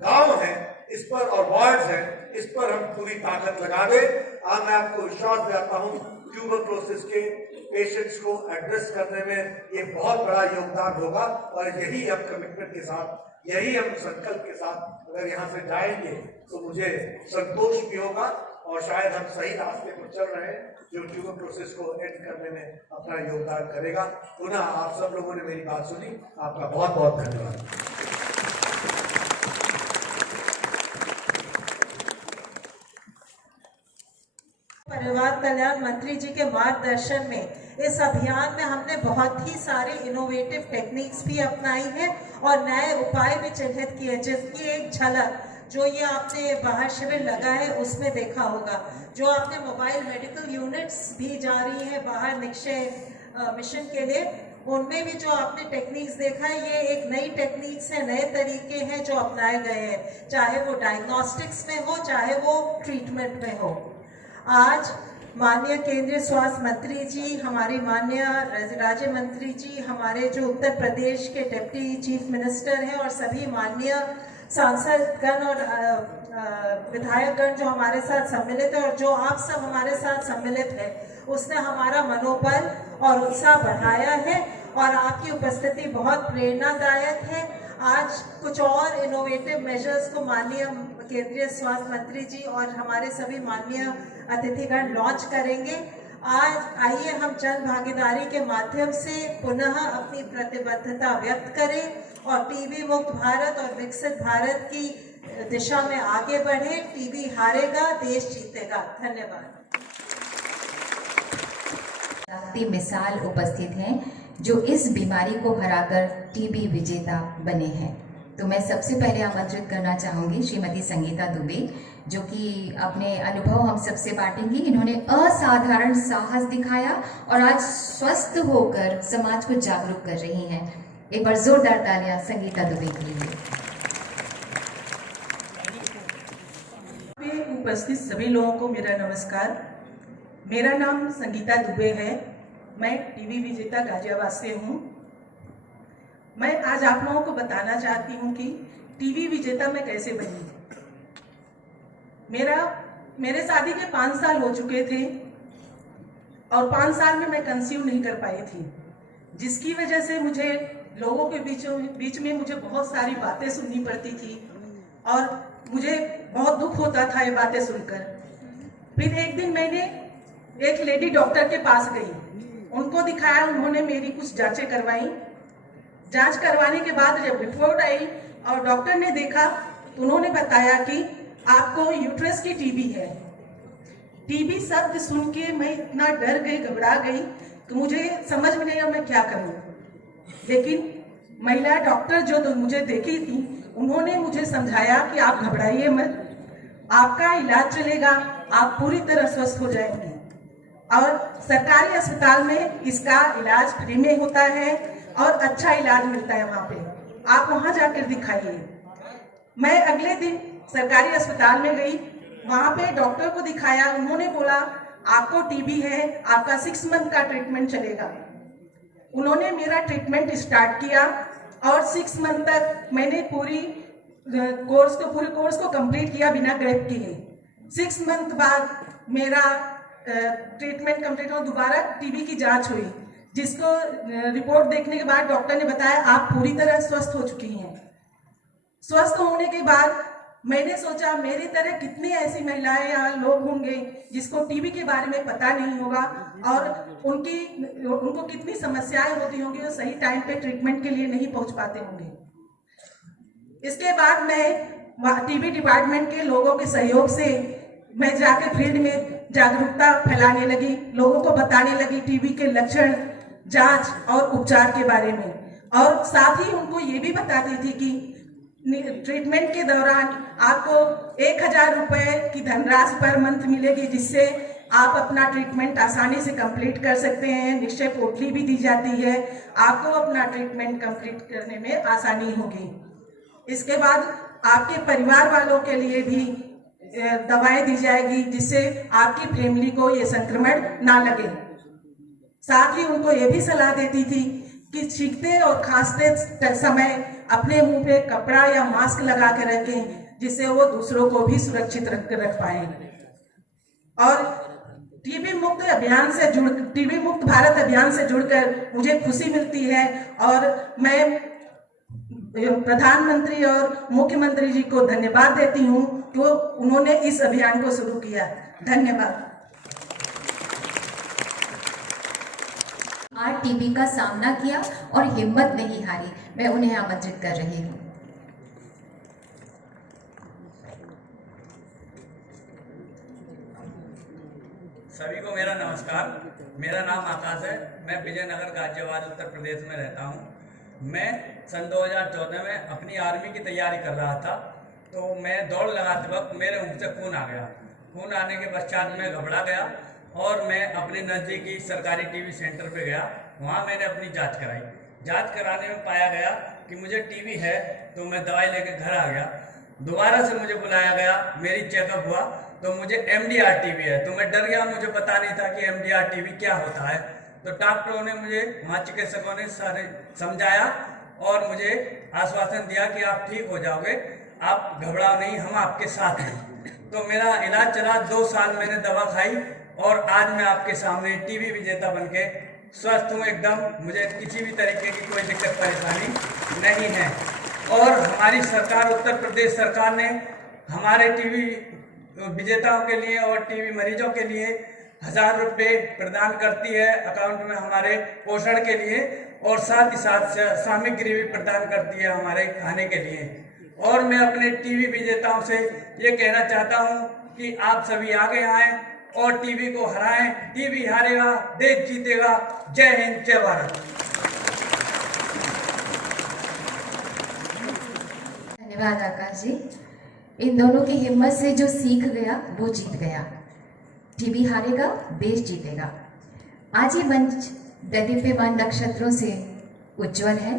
गांव हैं इस पर और वार्ड्स हैं, इस पर हम पूरी ताकत लगा दें। आज मैं आपको विश्वास दिलाता हूं ट्यूबरक्लोसिस के पेशेंट्स को एड्रेस करने में ये बहुत बड़ा योगदान होगा, और यही हम कमिटमेंट के साथ, यही हम संकल्प के साथ अगर यहाँ से जाएंगे तो मुझे संतोष भी होगा, और शायद हम सही रास्ते पर चल रहे हैं जो ट्यूबरक्लोसिस को एंड करने में अपना योगदान करेगा। पुनः आप सब लोगों ने मेरी बात सुनी, आपका बहुत बहुत धन्यवाद। परिवार कल्याण मंत्री जी के मार्गदर्शन में इस अभियान में हमने बहुत ही सारे इनोवेटिव टेक्निक्स भी अपनाई हैं और नए उपाय भी चिन्हित किए, जिसकी एक झलक जो ये आपने बाहर शिविर लगा है उसमें देखा होगा। जो आपने मोबाइल मेडिकल यूनिट्स भी जा रही है बाहर निक्षय मिशन के लिए, उनमें भी जो आपने टेक्निक्स देखा है, ये एक नई टेक्निक्स है, नए तरीके हैं जो अपनाए गए हैं, चाहे वो डायग्नोस्टिक्स में हो, चाहे वो ट्रीटमेंट में हो। आज माननीय केंद्रीय स्वास्थ्य मंत्री जी, हमारी माननीय राज्य मंत्री जी, हमारे जो उत्तर प्रदेश के डिप्टी चीफ मिनिस्टर हैं, और सभी माननीय सांसदगण और विधायकगण जो हमारे साथ सम्मिलित है, और जो आप सब हमारे साथ सम्मिलित है, उसने हमारा मनोबल और उत्साह बढ़ाया है, और आपकी उपस्थिति बहुत प्रेरणादायक है। आज कुछ और इनोवेटिव मेजर्स को माननीय केंद्रीय स्वास्थ्य मंत्री जी और हमारे सभी माननीय अतिथिगण लॉन्च करेंगे। आज आइए हम जन भागीदारी के माध्यम से पुनः अपनी प्रतिबद्धता व्यक्त करें और टीबी मुक्त भारत और विकसित भारत की दिशा में आगे बढ़े। टीबी हारेगा, देश जीतेगा। धन्यवाद। मिसाल उपस्थित हैं जो इस बीमारी को हराकर टीबी विजेता बने हैं। तो मैं सबसे पहले आमंत्रित करना चाहूँगी श्रीमती संगीता दुबे, जो कि अपने अनुभव हम सबसे बांटेंगी। इन्होंने असाधारण साहस दिखाया और आज स्वस्थ होकर समाज को जागरूक कर रही हैं। एक बार जोरदार तालियां संगीता दुबे के लिए। उपस्थित सभी लोगों को मेरा नमस्कार। मेरा नाम संगीता दुबे है। मैं टीबी विजेता गाजियाबाद से हूँ। मैं आज आप लोगों को बताना चाहती हूँ कि टीबी विजेता मैं कैसे बनी। मेरे शादी के 5 साल हो चुके थे और 5 साल में मैं कंसीव नहीं कर पाई थी, जिसकी वजह से मुझे लोगों के बीच में मुझे बहुत सारी बातें सुननी पड़ती थी और मुझे बहुत दुख होता था ये बातें सुनकर। फिर एक दिन मैंने एक लेडी डॉक्टर के पास गई, उनको दिखाया, उन्होंने मेरी कुछ जांचें करवाई। जांच करवाने के बाद जब रिपोर्ट आई और डॉक्टर ने देखा तो उन्होंने बताया कि आपको यूट्रस की टीबी है। टीबी शब्द सुन के मैं इतना डर गई, घबरा गई कि मुझे समझ में नहीं आया मैं क्या करूं। लेकिन महिला डॉक्टर जो मुझे देखी थी, उन्होंने मुझे समझाया कि आप घबराइए मत, आपका इलाज चलेगा, आप पूरी तरह स्वस्थ हो जाएंगे। और सरकारी अस्पताल में इसका इलाज फ्री में होता है और अच्छा इलाज मिलता है वहाँ पे, आप वहाँ जाकर दिखाइए। मैं अगले दिन सरकारी अस्पताल में गई, वहाँ पे डॉक्टर को दिखाया, उन्होंने बोला आपको टीबी है, आपका 6 मंथ का ट्रीटमेंट चलेगा। उन्होंने मेरा ट्रीटमेंट स्टार्ट किया और 6 मंथ तक मैंने पूरे कोर्स को कंप्लीट किया बिना गैप किए। 6 मंथ बाद मेरा ट्रीटमेंट कंप्लीट हो, दोबारा टीबी की जांच हुई, जिसको रिपोर्ट देखने के बाद डॉक्टर ने बताया आप पूरी तरह स्वस्थ हो चुकी हैं। स्वस्थ होने के बाद मैंने सोचा मेरी तरह कितनी ऐसी महिलाएं या लोग होंगे जिसको टीबी के बारे में पता नहीं होगा और उनको कितनी समस्याएं होती होंगी, वो सही टाइम पे ट्रीटमेंट के लिए नहीं पहुंच पाते होंगे। इसके बाद मैं टीबी डिपार्टमेंट के लोगों के सहयोग से मैं जाके फील्ड में जागरूकता फैलाने लगी, लोगों को बताने लगी टीबी के लक्षण, जांच और उपचार के बारे में, और साथ ही उनको ये भी बताती थी कि ट्रीटमेंट के दौरान आपको 1000 रुपए की धनराशि पर मंथ मिलेगी, जिससे आप अपना ट्रीटमेंट आसानी से कंप्लीट कर सकते हैं। निश्चय पोटली भी दी जाती है, आपको अपना ट्रीटमेंट कंप्लीट करने में आसानी होगी। इसके बाद आपके परिवार वालों के लिए भी दवाएं दी जाएगी, जिससे आपकी फैमिली को ये संक्रमण ना लगे। साथ ही उनको ये भी सलाह देती थी कि छींकते और खांसते समय अपने मुंह पे कपड़ा या मास्क लगा के रखें, जिससे वो दूसरों को भी सुरक्षित रख पाए। और टीबी मुक्त भारत अभियान से जुड़कर मुझे खुशी मिलती है, और मैं प्रधानमंत्री और मुख्यमंत्री जी को धन्यवाद देती हूँ कि उन्होंने इस अभियान को शुरू किया। धन्यवाद। आज टीबी का सामना किया और हिम्मत नहीं हारी, मैं उन्हें आमंत्रित कर रही हूँ। सभी को मेरा नमस्कार। मेरा नाम आकाश है। मैं विजयनगर गाजियाबाद उत्तर प्रदेश में रहता हूँ। मैं सन 2014 में अपनी आर्मी की तैयारी कर रहा था, तो मैं दौड़ लगाते वक्त मेरे मुंह से खून आ गया। खून आने के पश्चात मैं घबरा गया और मैं अपने नज़दीकी सरकारी टीबी सेंटर पे गया। वहाँ मैंने अपनी जांच कराई। जांच कराने में पाया गया कि मुझे टीबी है, तो मैं दवाई लेकर घर आ गया। दोबारा से मुझे बुलाया गया, मेरी चेकअप हुआ तो मुझे MDR टीबी है। तो मैं डर गया, मुझे पता नहीं था कि MDR टीबी क्या होता है। तो डॉक्टरों ने मुझे, वहाँ चिकित्सकों ने सारे समझाया और मुझे आश्वासन दिया कि आप ठीक हो जाओगे, आप घबराओ नहीं, हम आपके साथ हैं। तो मेरा इलाज चला, 2 साल मैंने दवा खाई और आज मैं आपके सामने टीबी विजेता बनके स्वस्थ हूँ एकदम। मुझे किसी भी तरीके की कोई दिक्कत परेशानी नहीं है। और हमारी सरकार, उत्तर प्रदेश सरकार ने हमारे टीबी विजेताओं के लिए और टीबी मरीजों के लिए 1000 रुपये प्रदान करती है अकाउंट में हमारे पोषण के लिए, और साथ ही साथ सामग्री भी प्रदान करती है हमारे खाने के लिए। और मैं अपने टीबी विजेताओं से ये कहना चाहता हूँ कि आप सभी आगे आएं और टीबी को हराएं। टीबी हारेगा, देश जीतेगा। जय हिंद, जय भारत। धन्यवाद आकाश जी। इन दोनों की हिम्मत से जो सीख गया वो जीत गया। टीबी हारेगा, देश जीतेगा। आज ये मंच दैदीप्यमान नक्षत्रों से उज्जवल है।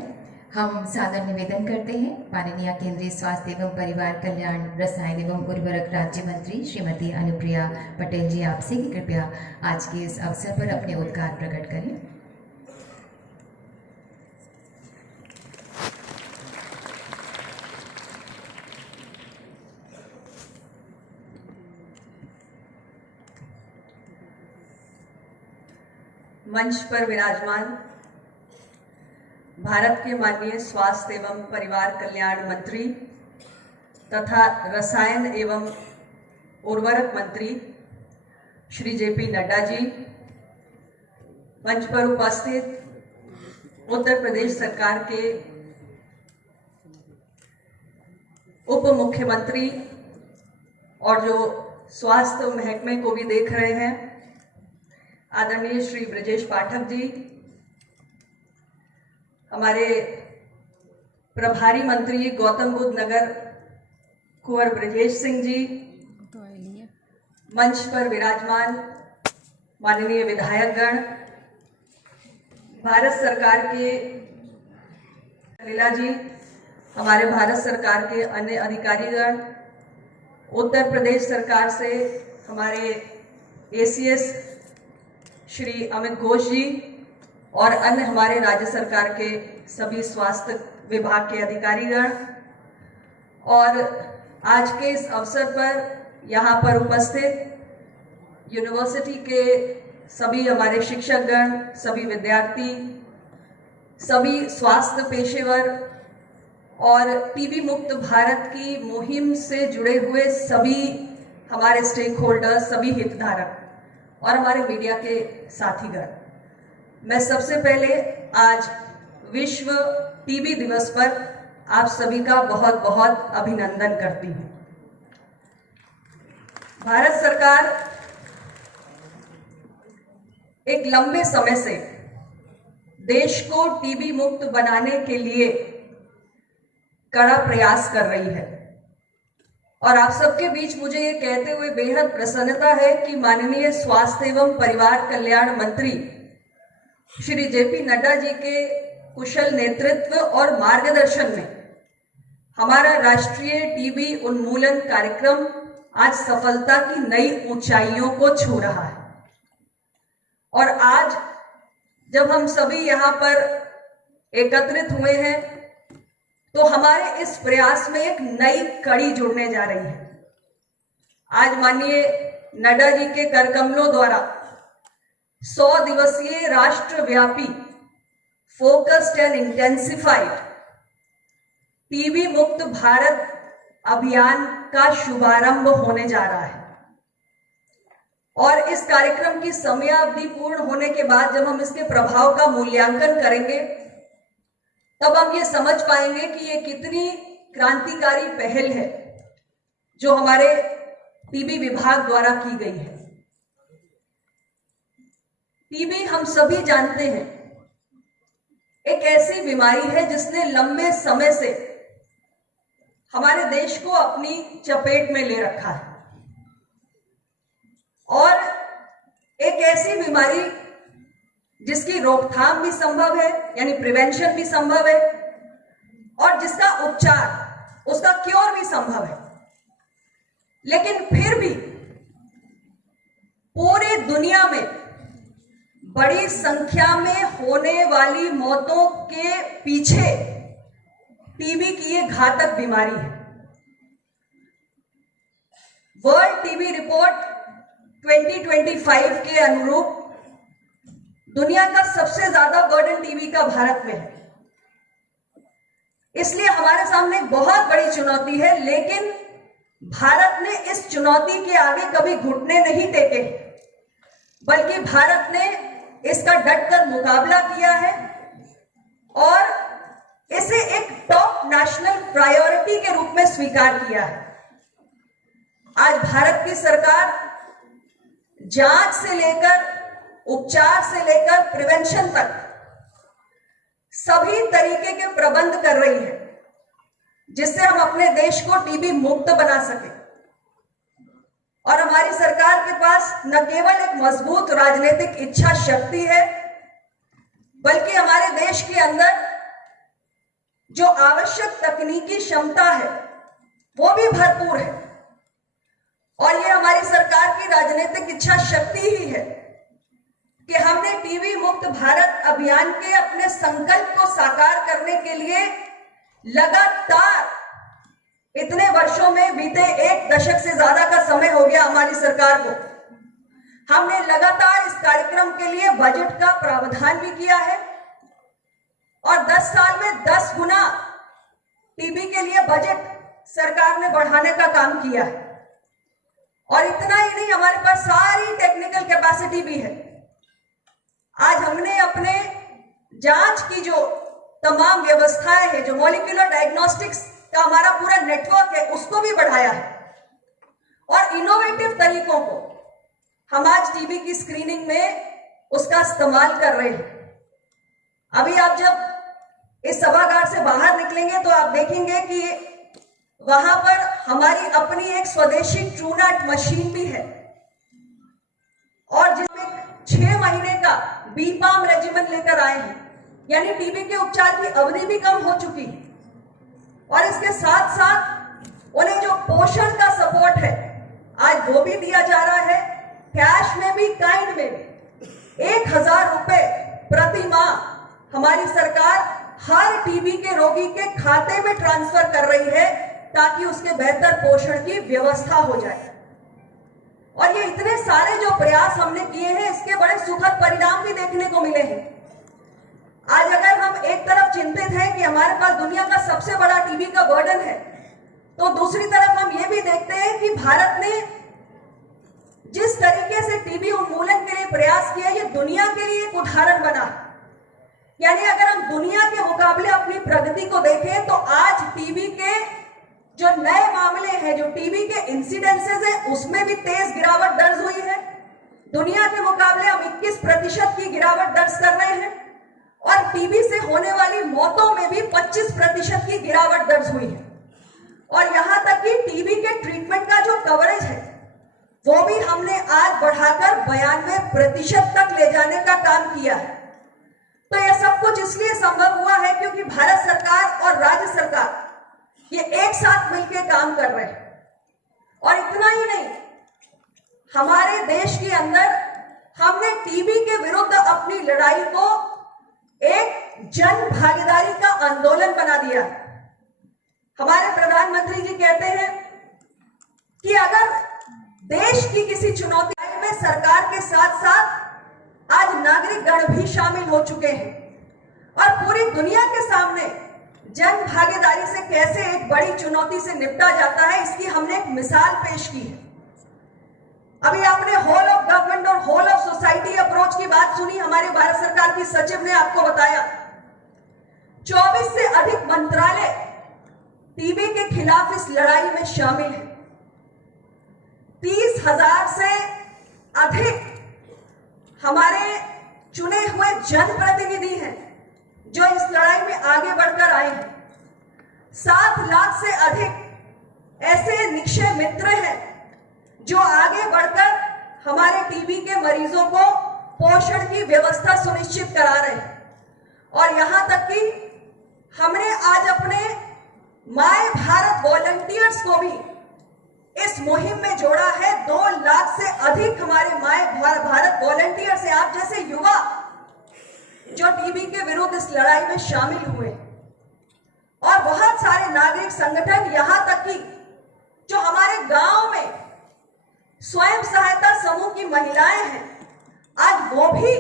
हम सादर निवेदन करते हैं माननीय केंद्रीय स्वास्थ्य एवं परिवार कल्याण, रसायन एवं उर्वरक राज्य मंत्री श्रीमती अनुप्रिया पटेल जी आपसे कि कृपया आज के इस अवसर पर अपने उद्गार प्रकट करें। मंच पर विराजमान भारत के माननीय स्वास्थ्य एवं परिवार कल्याण मंत्री तथा रसायन एवं उर्वरक मंत्री श्री JP नड्डा जी, मंच पर उपस्थित उत्तर प्रदेश सरकार के उप मुख्यमंत्री और जो स्वास्थ्य महकमे को भी देख रहे हैं, आदरणीय श्री ब्रजेश पाठक जी, हमारे प्रभारी मंत्री गौतम बुद्ध नगर कुंवर ब्रजेश सिंह जी, मंच पर विराजमान माननीय विधायकगण, भारत सरकार के लीला जी, हमारे भारत सरकार के अन्य अधिकारीगण, उत्तर प्रदेश सरकार से हमारे ACS श्री अमित घोष जी और अन्य हमारे राज्य सरकार के सभी स्वास्थ्य विभाग के अधिकारीगण, और आज के इस अवसर पर यहाँ पर उपस्थित यूनिवर्सिटी के सभी हमारे शिक्षकगण, सभी विद्यार्थी, सभी स्वास्थ्य पेशेवर और टीबी मुक्त भारत की मुहिम से जुड़े हुए सभी हमारे स्टेक होल्डर्स, सभी हितधारक और हमारे मीडिया के साथीगण, मैं सबसे पहले आज विश्व टीबी दिवस पर आप सभी का बहुत बहुत अभिनंदन करती हूँ। भारत सरकार एक लंबे समय से देश को टीबी मुक्त बनाने के लिए कड़ा प्रयास कर रही है और आप सबके बीच मुझे ये कहते हुए बेहद प्रसन्नता है कि माननीय स्वास्थ्य एवं परिवार कल्याण मंत्री श्री जेपी नड्डा जी के कुशल नेतृत्व और मार्गदर्शन में हमारा राष्ट्रीय टीबी उन्मूलन कार्यक्रम आज सफलता की नई ऊंचाइयों को छू रहा है। और आज जब हम सभी यहाँ पर एकत्रित हुए हैं तो हमारे इस प्रयास में एक नई कड़ी जुड़ने जा रही है। आज माननीय नड्डा जी के करकमलों द्वारा 100 दिवसीय राष्ट्रव्यापी फोकस्ड एंड इंटेंसिफाइड टीबी मुक्त भारत अभियान का शुभारंभ होने जा रहा है। और इस कार्यक्रम की समयावधि पूर्ण होने के बाद जब हम इसके प्रभाव का मूल्यांकन करेंगे तब हम ये समझ पाएंगे कि ये कितनी क्रांतिकारी पहल है जो हमारे टीबी विभाग द्वारा की गई है। टीबी हम सभी जानते हैं एक ऐसी बीमारी है जिसने लंबे समय से हमारे देश को अपनी चपेट में ले रखा है और एक ऐसी बीमारी जिसकी रोकथाम भी संभव है, यानी प्रिवेंशन भी संभव है, और जिसका उपचार, उसका क्योर भी संभव है। लेकिन फिर भी पूरी दुनिया में बड़ी संख्या में होने वाली मौतों के पीछे टीबी की ये घातक बीमारी है। वर्ल्ड टीबी रिपोर्ट 2025 के अनुरूप दुनिया का सबसे ज्यादा बर्डन टीबी का भारत में है। इसलिए हमारे सामने एक बहुत बड़ी चुनौती है, लेकिन भारत ने इस चुनौती के आगे कभी घुटने नहीं टेके, बल्कि भारत ने इसका डटकर मुकाबला किया है और इसे एक टॉप नेशनल प्रायोरिटी के रूप में स्वीकार किया है। आज भारत की सरकार जांच से लेकर उपचार से लेकर प्रिवेंशन तक सभी तरीके के प्रबंध कर रही है जिससे हम अपने देश को टीबी मुक्त बना सके। और हमारी सरकार के पास न केवल एक मजबूत राजनीतिक इच्छा शक्ति है, बल्कि हमारे देश के अंदर जो आवश्यक तकनीकी क्षमता है वो भी भरपूर है। और ये हमारी सरकार की राजनीतिक इच्छा शक्ति ही है कि हमने टीबी मुक्त भारत अभियान के अपने संकल्प को साकार करने के लिए लगातार इतने वर्षों में, बीते 1 दशक से ज्यादा का समय हो गया हमारी सरकार को, हमने लगातार इस कार्यक्रम के लिए बजट का प्रावधान भी किया है और 10 साल में 10 गुना टीबी के लिए बजट सरकार ने बढ़ाने का काम किया है। और इतना ही नहीं, हमारे पास सारी टेक्निकल कैपेसिटी भी है। आज हमने अपने जांच की जो तमाम व्यवस्थाएं हैं, जो मॉलिक्यूलर डायग्नोस्टिक्स का हमारा पूरा नेटवर्क है, उसको भी बढ़ाया है और इनोवेटिव तरीकों को हम आज टीबी की स्क्रीनिंग में उसका इस्तेमाल कर रहे हैं। अभी आप जब इस सभागार से बाहर निकलेंगे तो आप देखेंगे कि वहां पर हमारी अपनी एक स्वदेशी ट्रूनैट मशीन भी है और जिसमें 6 महीने का बीपाम रेजिमेंट लेकर आए हैं, यानी टीबी के उपचार की अवधि भी कम हो चुकी है। और इसके साथ साथ उन्हें जो पोषण का सपोर्ट है आज वो भी दिया जा रहा है, कैश में भी, काइंड में भी। 1000 रुपए प्रति माह हमारी सरकार हर टीबी के रोगी के खाते में ट्रांसफर कर रही है ताकि उसके बेहतर पोषण की व्यवस्था हो जाए। और ये इतने सारे जो प्रयास हमने किए हैं, इसके बड़े सुखद परिणाम भी देखने को मिले हैं। आज अगर हम एक तरफ चिंतित हैं कि हमारे पास दुनिया का सबसे बड़ा टीबी का बर्डन है, तो दूसरी तरफ हम ये भी देखते हैं कि भारत ने जिस तरीके से टीबी उन्मूलन के लिए प्रयास किया, ये दुनिया के लिए एक उदाहरण बना। यानी अगर हम दुनिया के मुकाबले अपनी प्रगति को देखें तो आज टीबी के जो नए मामले हैं, जो टीबी के इंसिडेंसेस हैं, उसमें भी तेज गिरावट दर्ज हुई है। दुनिया के मुकाबले हम 21% की गिरावट दर्ज कर रहे हैं और टीबी से होने वाली मौतों में भी 25% की गिरावट दर्ज हुई है। और यहां तक कि टीबी के ट्रीटमेंट का जो कवरेज है वो भी हमने आज बढ़ाकर 92% तक ले जाने का काम किया है। तो यह सब कुछ इसलिए संभव हुआ है क्योंकि भारत सरकार और राज्य सरकार ये एक साथ मिलकर काम कर रहे हैं। और इतना ही नहीं, हमारे देश के अंदर हमने टीबी के विरुद्ध अपनी लड़ाई को एक जन भागीदारी का आंदोलन बना दिया। हमारे प्रधानमंत्री जी कहते हैं कि अगर देश की किसी चुनौती में सरकार के साथ साथ आज नागरिक गण भी शामिल हो चुके हैं और पूरी दुनिया के सामने जन भागीदारी से कैसे एक बड़ी चुनौती से निपटा जाता है, इसकी हमने एक मिसाल पेश की है। अभी आपने होल ऑफ गवर्नमेंट और होल ऑफ सोसाइटी अप्रोच की बात सुनी। हमारे भारत सरकार की सचिव ने आपको बताया 24 से अधिक मंत्रालय टीबी के खिलाफ इस लड़ाई में शामिल है। 30,000 से अधिक हमारे चुने हुए जनप्रतिनिधि हैं जो इस लड़ाई में आगे बढ़कर आए हैं। 7 लाख से अधिक ऐसे निक्षय मित्र हैं जो आगे बढ़कर हमारे टीबी के मरीजों को पोषण की व्यवस्था सुनिश्चित करा रहे हैं। और यहां तक कि हमने आज अपने माय भारत वॉलंटियर्स को भी इस मुहिम में जोड़ा है। 2 लाख से अधिक हमारे माय भारत वॉलंटियर्स हैं, आप जैसे युवा जो टीबी के विरुद्ध इस लड़ाई में शामिल हुए। और बहुत सारे नागरिक संगठन, यहां तक कि जो हमारे गांव में स्वयं सहायता समूह की महिलाएं हैं, आज वो भी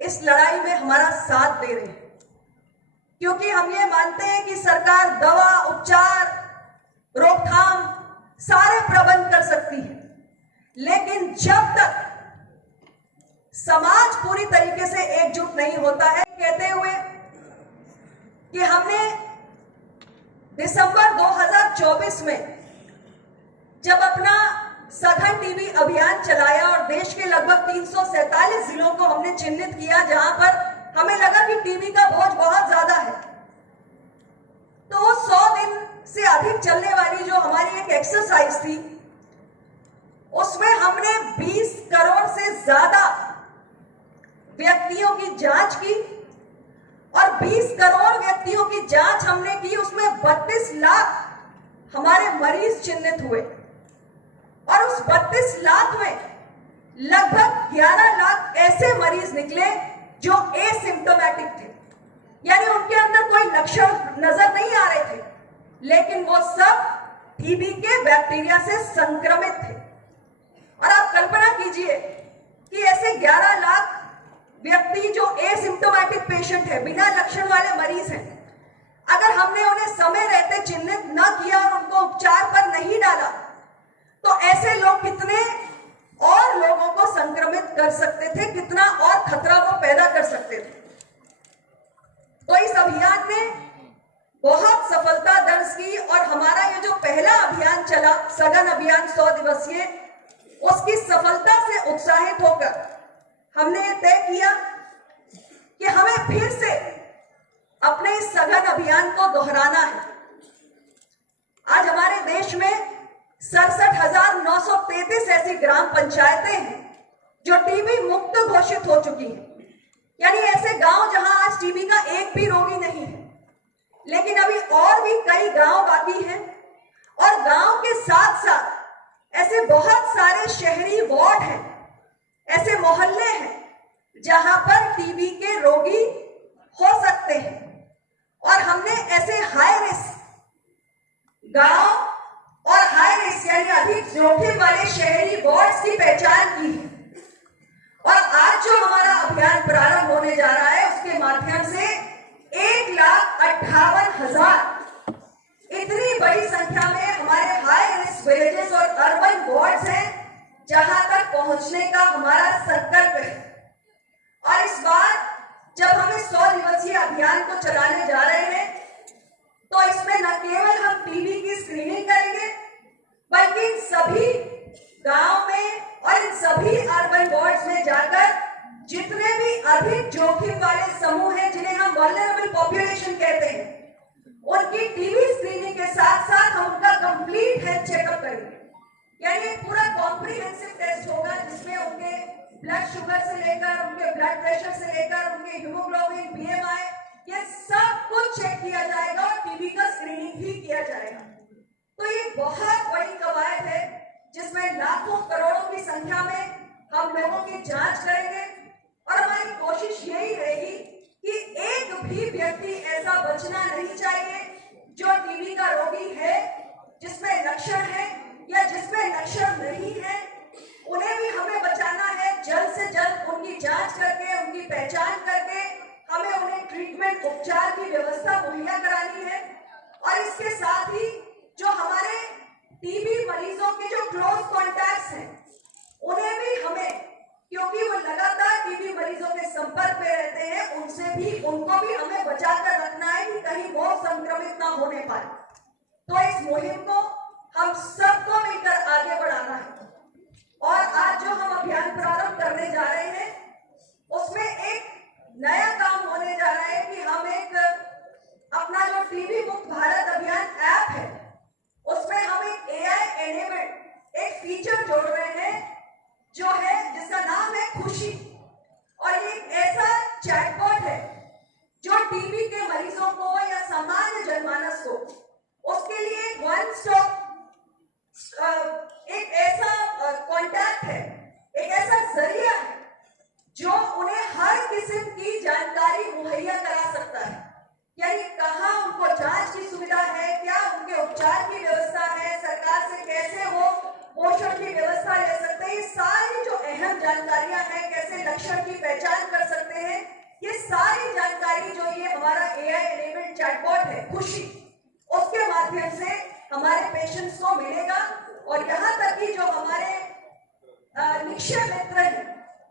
इस लड़ाई में हमारा साथ दे रहे हैं। क्योंकि हम ये मानते हैं कि सरकार दवा, उपचार, रोकथाम सारे प्रबंध कर सकती है, लेकिन जब तक समाज पूरी तरीके से एकजुट नहीं होता है, कहते हुए कि हमने दिसंबर 2024 में जब अपना सघन टीबी अभियान चलाया और देश के लगभग 347 जिलों को हमने चिन्हित किया जहां पर हमें लगा कि टीबी का बोझ बहुत ज्यादा है, तो 100 दिन से अधिक चलने वाली जो हमारी एक एक्सरसाइज थी, उसमें हमने 20 करोड़ से ज्यादा व्यक्तियों की जांच की। और 20 करोड़ व्यक्तियों की जांच हमने की, उसमें 32 लाख हमारे मरीज चिन्हित हुए। और उस 32 लाख में लगभग 11 लाख ऐसे मरीज निकले जो एसिम्प्टोमेटिक थे, यानी उनके अंदर कोई लक्षण नजर नहीं आ रहे थे, लेकिन वो सब टीबी के बैक्टीरिया से संक्रमित थे। और आप कल्पना कीजिए कि ऐसे 11 लाख व्यक्ति जो एसिम्प्टोमेटिक पेशेंट है, बिना लक्षण वाले मरीज हैं, अगर हमने उन्हें समय रहते चिन्हित न किया और उनको उपचार पर नहीं डाला, तो ऐसे लोग कितने और लोगों को संक्रमित कर सकते थे, कितना और खतरा वो पैदा कर सकते थे। तो इस अभियान ने बहुत सफलता दर्ज की और हमारा ये जो पहला अभियान चला, सघन अभियान 100 दिवसीय, उसकी सफलता से उत्साहित होकर हमने ये तय किया कि हमें फिर से अपने इस सघन अभियान को दोहराना है। आज हमारे देश में 67,933 ऐसी ग्राम पंचायतें हैं जो टीबी मुक्त घोषित हो चुकी हैं, यानी ऐसे गांव जहां आज टीबी का एक भी रोगी नहीं है। लेकिन अभी और भी कई गांव बाकी हैं और गांव के साथ साथ ऐसे बहुत सारे शहरी वार्ड हैं, ऐसे मोहल्ले हैं जहां पर टीबी के रोगी हो सकते हैं। और हमने ऐसे हाई रिस्क गांव और हाई रिस्क यानी अधिक जोखिम वाले शहरी वार्ड्स की पहचान की है। और आज जो हमारा अभियान प्रारंभ होने जा रहा है, उसके माध्यम से 1,58,000 इतनी बड़ी संख्या में हमारे हाई रिस्क विलेजेस और अर्बन वार्ड्स हैं जहां तक पहुंचने का हमारा संकल्प है। और इस बार जब हम इस 100 दिवसीय अभियान को चलाने जा रहे हैं तो इसमें न केवल हम टीबी की स्क्रीनिंग करेंगे बल्कि इन सभी गांव में और इन सभी अर्बन वार्ड्स में जाकर जितने भी अधिक जोखिम वाले समूह हैं जिन्हें हम वल्नरेबल पॉपुलेशन कहते हैं, उनकी टीबी स्क्रीनिंग के साथ साथ हम उनका कंप्लीट हेल्थ चेकअप करेंगे। यानी एक पूरा कॉम्प्रिहेंसिव टेस्ट होगा जिसमें उनके ब्लड शुगर से लेकर उनके ब्लड प्रेशर से लेकर उनके हीमोग्लोबिन, बीएमआई, ये सब कुछ चेक किया जाएगा और टीबी का स्क्रीनिंग भी किया जाएगा। तो ये बहुत बड़ी कवायद है जिसमें लाखों करोड़ों की संख्या में हम लोगों की जांच करेंगे और हमारी कोशिश यही रहेगी कि एक भी व्यक्ति ऐसा बचना नहीं चाहिए जो टीबी का रोगी है, जिसमें लक्षण है या जिसमें लक्षण नहीं है, उन्हें भी हमें बचाना है। जल्द से जल्द उनकी जांच करके उनकी पहचान करके हमें उन्हें ट्रीटमेंट उपचार की व्यवस्था मुहैया करानी है। और इसके साथ ही जो हमारे टीबी मरीजों के जो क्लोज कॉन्टैक्ट्स हैं उन्हें भी हमें, क्योंकि वो लगातार टीबी मरीजों के संपर्क में रहते हैं, उनको भी हमें बचाकर रखना है कि कहीं वो संक्रमित ना होने पाए। तो इस मुहिम को हम सबको मिलकर आगे बढ़ाना है। और आज जो हम अभियान प्रारंभ करने जा रहे हैं उसमें एक नया काम होने जा रहा है कि हम एक अपना जो टीबी मुक्त भारत अभियान ऐप है उसमें हम एक AI एनेबल्ड एक फीचर जोड़ रहे हैं जो है जिसका नाम है खुशी। और ये एक ऐसा चैटबॉट है जो टीबी के मरीजों को या सामान्य जनमानस को उसके लिए एक वन स्टॉप एक ऐसा कॉन्टैक्ट है, एक ऐसा जरिया है जो उन्हें हर किस्म की जानकारी मुहैया करा सकता है। यानी कहाँ उनको जांच की सुविधा है, क्या उनके उपचार की व्यवस्था है, सरकार से कैसे वो पोषण की व्यवस्था ले सकते हैं, ये सारी जो अहम जानकारियां हैं, कैसे लक्षण की पहचान कर सकते हैं, ये सारी जानकारी जो ये हमारा AI एनेबल्ड चैटबॉट है खुशी, उसके माध्यम से हमारे पेशेंट्स को मिलेगा। और यहाँ तक कि जो हमारे निक्षय मित्र हैं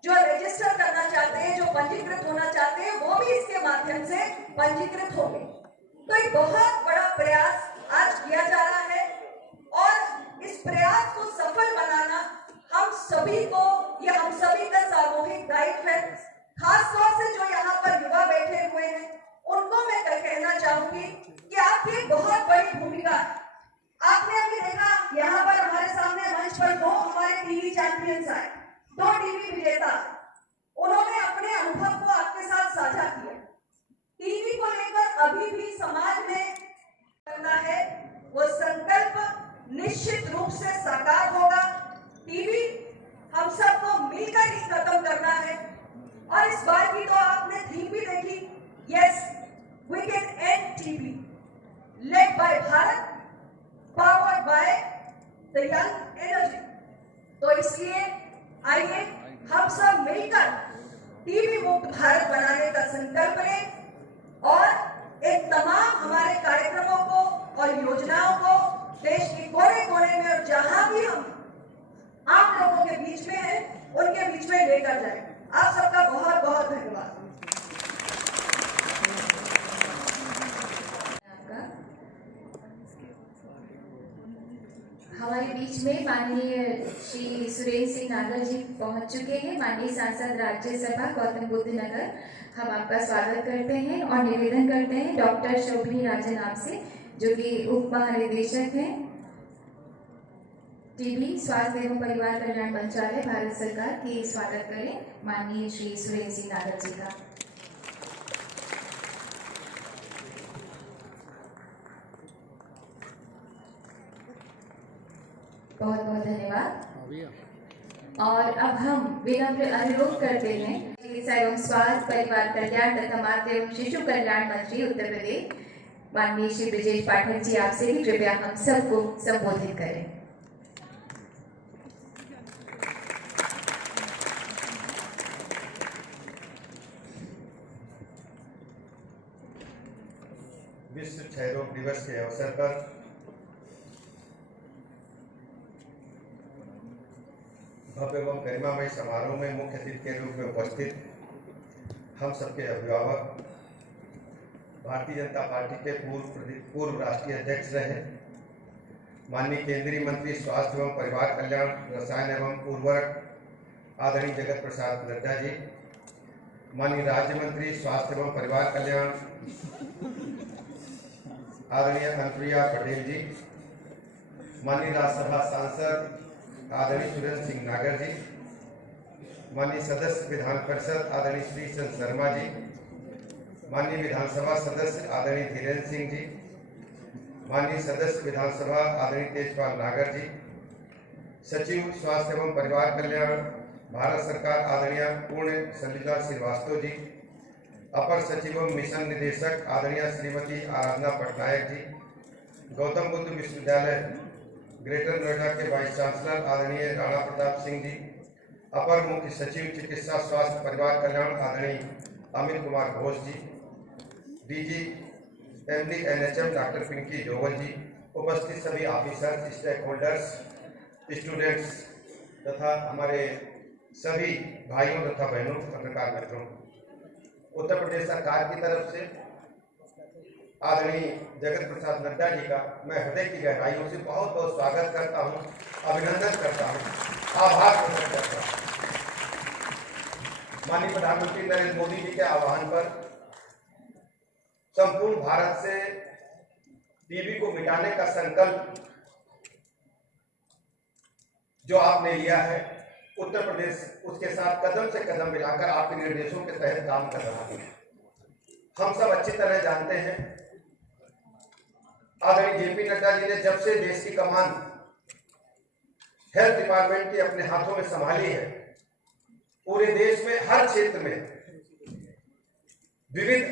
जो रजिस्टर करना चाहते हैं, जो पंजीकृत होना चाहते हैं, वो भी इसके माध्यम से पंजीकृत होंगे। तो एक बहुत बड़ा प्रयास आज किया जा रहा है और इस प्रयास को सफल बनाना हम सभी को, ये हम सभी का सामूहिक दायित्व है। खासतौर से जो यहाँ पर युवा बैठे हुए हैं उनको मैं कहना चाहूंगी कि आपकी बहुत बड़ी भूमिका है। आपने अभी देखा यहाँ पर हमारे सामने मंच पर 2 हमारे टीबी चैंपियंस आए, 2 टीबी विजेता, उन्होंने अपने अनुभव को आपके साथ साझा किया। टीबी को लेकर अभी भी समाज में करना है, वो संकल्प निश्चित रूप से साकार होगा। टीबी हम सबको मिलकर ही खत्म करना है। और इस बार की तो आपने थीम भी देखी, yes we can end TB, led by Bharat, powered by the young energy. तो इसलिए आइए हम सब मिलकर टीबी मुक्त भारत बनाने का संकल्प लें और एक तमाम हमारे कार्यक्रमों को और योजनाओं को देश के कोने कोने में और जहां भी हम आप लोगों के बीच में हैं उनके बीच में लेकर जाएं। आप सबका बहुत बहुत धन्यवाद। हमारे बीच में माननीय श्री सुरेश सिंह नागर जी पहुंच चुके हैं। माननीय सांसद राज्यसभा गौतम बुद्ध नगर, हम आपका स्वागत करते हैं और निवेदन करते हैं डॉक्टर शोभनी राजन आपसे, जो कि उप महानिदेशक हैं टीबी स्वास्थ्य एवं परिवार कल्याण मंत्रालय भारत सरकार, की स्वागत करें माननीय श्री सुरेश सिंह नागर जी का। बहुत बहुत धन्यवाद। और अब हम विनम्र अनुरोध करते हैं चिकित्सा एवं स्वास्थ्य परिवार कल्याण तथा मातृ एवं शिशु कल्याण मंत्री उत्तर प्रदेश माननीय श्री ब्रजेश पाठक जी आपसे भी कृपया हम सबको संबोधित करें। क्षय रोग दिवस के अवसर पर भव्य एवं गरिमामय समारोह में मुख्य अतिथि के रूप में उपस्थित हम सबके अभिभावक, भारतीय जनता पार्टी के पूर्व राष्ट्रीय अध्यक्ष रहे माननीय केंद्रीय मंत्री स्वास्थ्य एवं परिवार कल्याण, रसायन एवं उर्वरक आदरणीय जगत प्रसाद नड्डा जी, माननीय राज्य मंत्री स्वास्थ्य एवं परिवार कल्याण आदरणीय अनुप्रिया पटेल जी, माननीय राज्यसभा सांसद आदरणीय सुरेंद्र सिंह नागर जी, माननीय सदस्य विधान परिषद आदरणीय श्री चंद्र शर्मा जी, माननीय विधानसभा सदस्य आदरणीय धीरेन्द्र सिंह जी, माननीय सदस्य विधानसभा आदरणीय तेजपाल नागर जी, सचिव स्वास्थ्य एवं परिवार कल्याण भारत सरकार आदरणीय पूर्ण सलिला श्रीवास्तव जी, अपर सचिव एवं मिशन निदेशक आदरणीय श्रीमती आराधना पटनायक जी, गौतम बुद्ध विश्वविद्यालय ग्रेटर नोएडा के वाइस चांसलर आदरणीय राणा प्रताप सिंह जी, अपर मुख्य सचिव चिकित्सा स्वास्थ्य परिवार कल्याण आदरणीय Amit Kumar Ghosh ji, DG MD NHM doctor Pinky Jowal ji, उपस्थित सभी ऑफिसर्स, स्टेक होल्डर्स, स्टूडेंट्स तथा हमारे सभी भाइयों तथा बहनों, पत्रकार मित्रों, उत्तर प्रदेश सरकार की तरफ से आदरणीय जगत प्रसाद नड्डा जी का मैं हृदय की गहराइयों से बहुत बहुत स्वागत करता हूं, अभिनंदन करता हूं, आभार प्रकट करता हूं। माननीय प्रधानमंत्री नरेंद्र मोदी जी के आह्वान पर संपूर्ण भारत से टीबी को मिटाने का संकल्प जो आपने लिया है, उत्तर प्रदेश उसके साथ कदम से कदम मिलाकर आपके निर्देशों के तहत काम कर रहा है। हम सब अच्छी तरह जानते हैं, आदरणीय जेपी नड्डा जी ने जब से देश की कमान हेल्थ डिपार्टमेंट की अपने हाथों में संभाली है, पूरे देश में हर क्षेत्र में विविध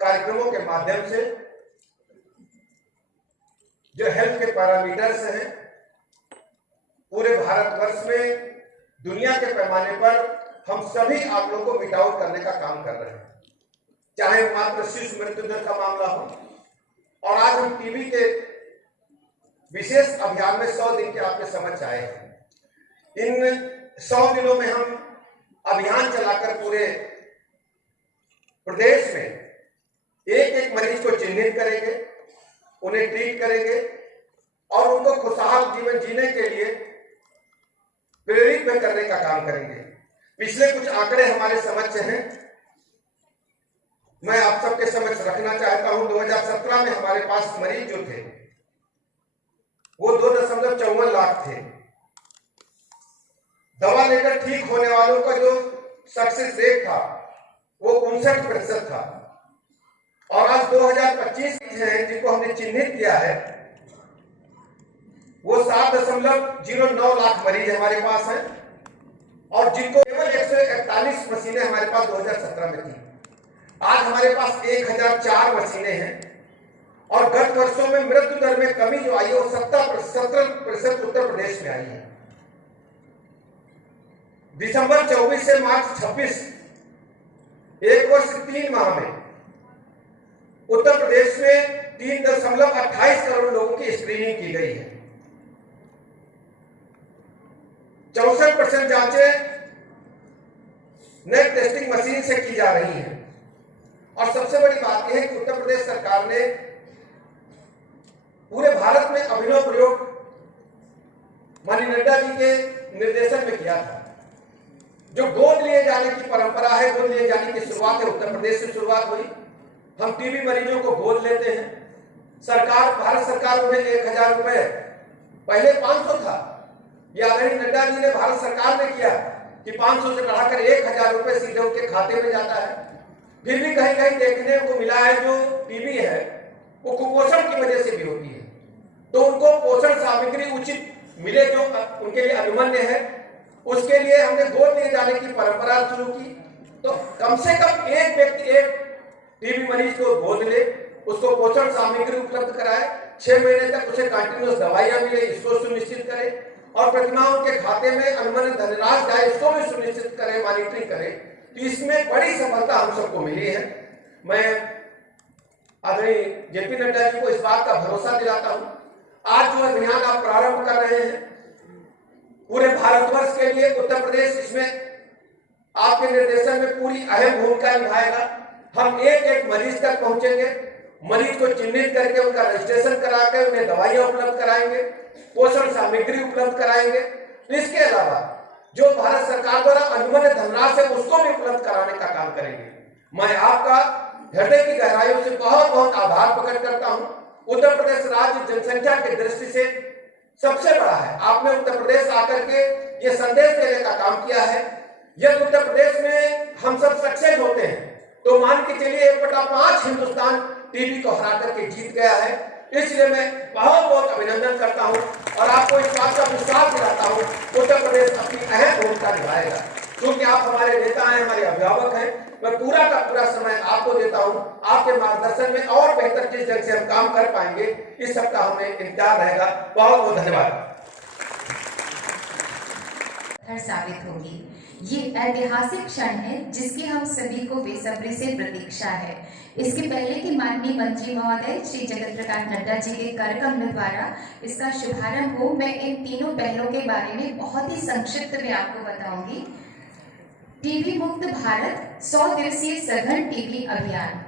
कार्यक्रमों के माध्यम से जो हेल्थ के पैरामीटर्स हैं, पूरे भारतवर्ष में दुनिया के पैमाने पर हम सभी आंकड़ों को मिट आउट करने का काम कर रहे हैं, चाहे मात्र शिशु मृत्यु दर का मामला हो। और आज हम टीबी के विशेष अभियान में 100 दिन के आपके समक्ष आए हैं। इन 100 दिनों में हम अभियान चलाकर पूरे प्रदेश में एक एक मरीज को चिन्हित करेंगे, उन्हें ट्रीट करेंगे और उनको खुशहाल जीवन जीने के लिए प्रेरित में करने का काम करेंगे। पिछले कुछ आंकड़े हमारे समक्ष हैं, मैं आप सबके समक्ष रखना चाहता हूं। 2017 में हमारे पास मरीज जो थे वो 2.54 लाख थे। दवा लेकर ठीक होने वालों का जो सक्सेस रेट था वो 59% था। और आज 2025 है जिनको हमने चिन्हित किया है वो 7.09 लाख मरीज हमारे पास हैं और जिनको केवल 141 मशीनें हमारे पास 2017 में थी। आज हमारे पास 1004 मशीनें हैं और गत वर्षों में मृत्यु दर में कमी जो आई है वो 17% उत्तर प्रदेश में आई है। दिसंबर 24 से मार्च 26 एक वर्ष 3 माह में उत्तर प्रदेश में 3.28 करोड़ लोगों की स्क्रीनिंग की गई है। 64% जांचें नेट टेस्टिंग मशीन से की जा रही हैं। और सबसे बड़ी बात यह है कि उत्तर प्रदेश सरकार ने पूरे भारत में अभिनव प्रयोग माननीय नड्डा जी के निर्देशन में किया था। जो गोद लिए जाने की परंपरा है, गोद लिए जाने की शुरुआत है उत्तर प्रदेश से शुरुआत हुई। हम टीबी मरीजों को गोद लेते हैं। सरकार, भारत सरकार उन्हें 1000 रुपए, पहले 500 था, यह आदरणीय नड्डा जी ने भारत सरकार ने किया कि 500 से बढ़ाकर 1000 रुपए सीधे उनके खाते में जाता है। फिर भी कहीं कहीं देखने को मिला है जो टीबी है वो कुपोषण की वजह से भी होती है, तो उनको पोषण सामग्री उचित मिले जो उनके लिए अनुमन्य है, उसके लिए हमने गोद लिए जाने की परंपरा शुरू की। तो कम से कम एक व्यक्ति एक टीबी मरीज को गोद ले, उसको पोषण सामग्री उपलब्ध कराए, 6 महीने तक उसे कंटिन्यूअस दवाइयां मिले, इसको सुनिश्चित करें और प्रतिमाओं के खाते में अनुमन्य धनराशि जाए, इसको भी सुनिश्चित करें, मॉनिटरिंग करें। तो इसमें बड़ी सफलता हम सबको मिली है। मैं आदरणीय जेपी नड्डा जी को इस बात का भरोसा दिलाता हूं, आज जो अभियान आप प्रारंभ कर रहे हैं पूरे भारतवर्ष के लिए, उत्तर प्रदेश इसमें आपके निर्देशन में पूरी अहम भूमिका निभाएगा। हम एक एक मरीज तक पहुंचेंगे, मरीज को चिन्हित करके उनका रजिस्ट्रेशन करा के उन्हें दवाइयां उपलब्ध कराएंगे, पोषण सामग्री उपलब्ध कराएंगे। इसके अलावा जो भारत सरकार द्वारा अनुबंध धनराशि है उसको भी उपलब्ध कराने का काम करेंगे। मैं आपका हृदय की गहराइयों से बहुत बहुत आभार प्रकट करता हूं। उत्तर प्रदेश राज्य जनसंख्या की दृष्टि से सबसे बड़ा है। आपने उत्तर प्रदेश आकर के ये संदेश देने का काम किया है। यदि उत्तर प्रदेश में हम सब सक्सेस होते हैं तो मान के चलिए 1/5 हिंदुस्तान टीबी को हरा करके जीत गया है। इसलिए मैं बहुत बहुत अभिनंदन करता हूं और आपको इस बात का विश्वास दिलाता हूं उत्तर प्रदेश अपनी अहम भूमिका निभाएगा। क्योंकि आप हमारे नेता हैं, हमारे अभिभावक हैं, मैं पूरा का पूरा समय आपको देता हूं। आपके मार्गदर्शन में और बेहतर जिस ढंग से हम काम कर पाएंगे इस सबका हमें इंतजार रहेगा। बहुत बहुत धन्यवाद। साबित होगी। ये ऐतिहासिक क्षण है जिसकी हम सभी को बेसब्री से प्रतीक्षा है। इसके पहले कि माननीय मंत्री महोदय श्री जगत प्रकाश नड्डा जी के करकमल द्वारा इसका शुभारंभ हो, मैं इन तीनों पहलों के बारे में बहुत ही संक्षिप्त में आपको बताऊंगी। टीबी मुक्त भारत 100 दिवसीय सघन टीबी अभियान,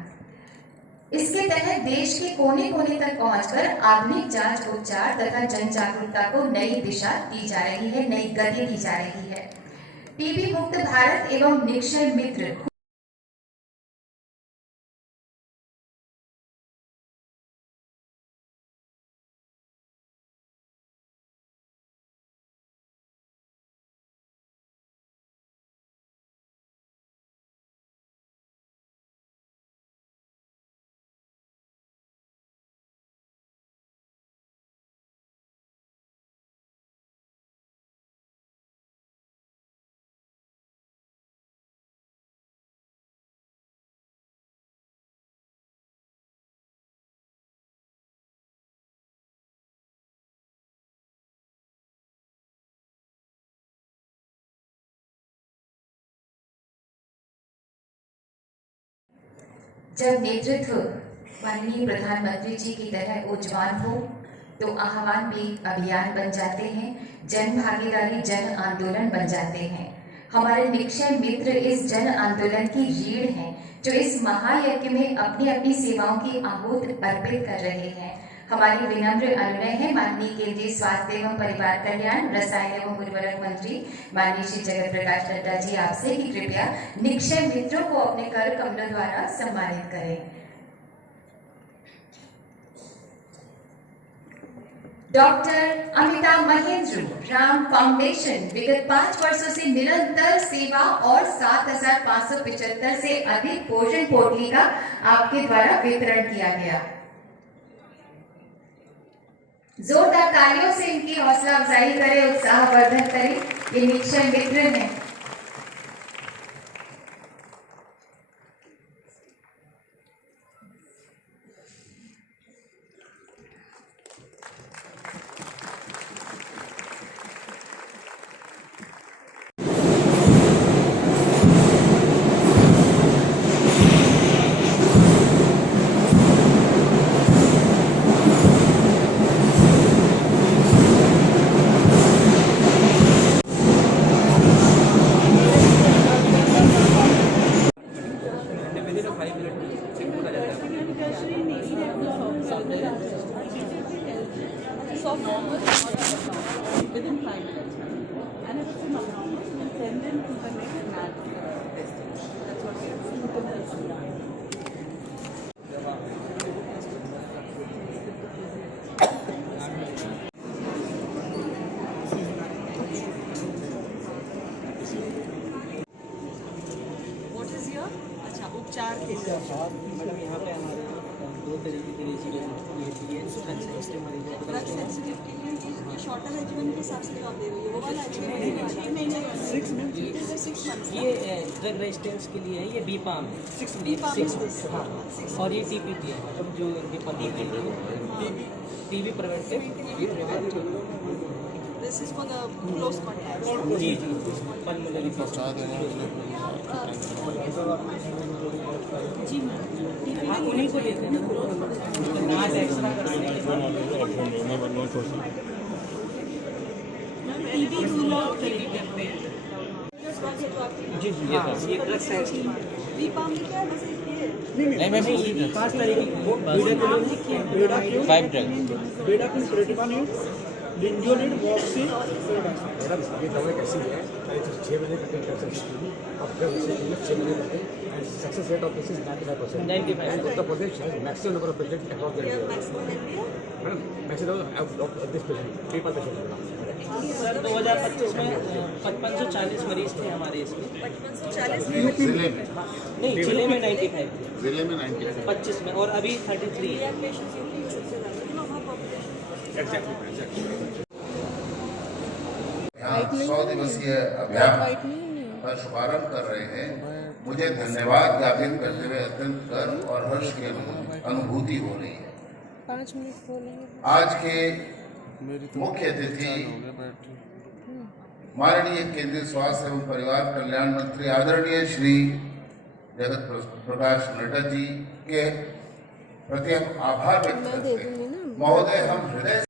इसके तहत देश के कोने कोने तक पहुंचकर आधुनिक जांच, उपचार तथा जन जागरूकता को नई दिशा दी जा रही है, नई गति दी जा रही है। टीबी मुक्त भारत एवं निक्षय मित्र जब नेतृत्व माननीय प्रधानमंत्री जी की तरह ऊर्जवान हो तो आह्वान भी अभियान बन जाते हैं, जन भागीदारी जन आंदोलन बन जाते हैं। हमारे निक्षय मित्र इस जन आंदोलन की रीढ़ हैं जो इस महायज्ञ में अपनी अपनी सेवाओं की आहूति अर्पित कर रहे हैं। हमारी विनम्र अनुनय है माननीय केंद्रीय स्वास्थ्य एवं परिवार कल्याण, रसायन एवं उर्वरक मंत्री माननीय श्री जगत प्रकाश नड्डा जी आपसे कि कृपया निक्षय मित्रों को अपने कर कमलों द्वारा सम्मानित करें। डॉक्टर अमिता महेंद्र राम फाउंडेशन विगत 5 वर्षों से निरंतर सेवा और 7,575 से अधिक पोषण पोटली का आपके द्वारा वितरण किया गया। जोरदार तालियों से इनकी हौसला अफजाई करें, उत्साहवर्धन करें। ये निक्षय मित्र हैं। within 5 minutes. And if it's abnormal, we'll send them to the next lab testing. That's what we are doing. What is your उपचार के लिए? मैडम यहाँ पे हमारे 2 तरीके की रेजी ब्लड सेंसिटिव के लिए ये शॉर्टर रेजिमेंट के हिसाब से आप दे रही है, वो वाला 6 महीने 6 मंथ्स। ये ड्रग रेजिस्टेंस के लिए है, ये बीपाम है 6 हाँ, और ये टीपीटी है मैडम जो TB preventive This is for the close contacts. जी जी पल्मोनरी जी मैम हाँ उन्हीं को लेते हैं ना आज एक्स्ट्रा करने के बाद टीबी रूल आउट करेंगे जी जी ये ड्रग साइंस बी पाम में क्या है बस ये नहीं मैं 5 तारीख को फाइव ड्रग बेडाक्विन, प्रेटिपानिल, लिंजोलिड, वॉक्सिन, मैडम ये दवाई कैसी है 6 महीने का टेस्ट कर सकती है अब जब इसे 6 महीने करते हैं and success rate of this is 95% 95% and Uttar Pradesh has maximum number of patient across the India madam maximum of this patient people patient sir 2025 में 5540 मरीज थे हमारे इसमें 5540 जिले में नहीं जिले में 95 थे जिले में 95 25 में और अभी 33 है पेशेंट्स यूपी सबसे ज्यादा you know how population exactly 100 दिवसीय अभियान का शुभारंभ कर रहे हैं। मुझे धन्यवाद ज्ञापित करते हुए अत्यंत गर्व और हर्ष की अनुभूति हो रही है। 5 मिनट बोलेंगे। आज के मुख्य अतिथि माननीय केंद्रीय स्वास्थ्य एवं परिवार कल्याण मंत्री आदरणीय श्री जगत प्रकाश नड्डा जी के प्रति हम आभार व्यक्त करते हैं। महोदय, हम हृदय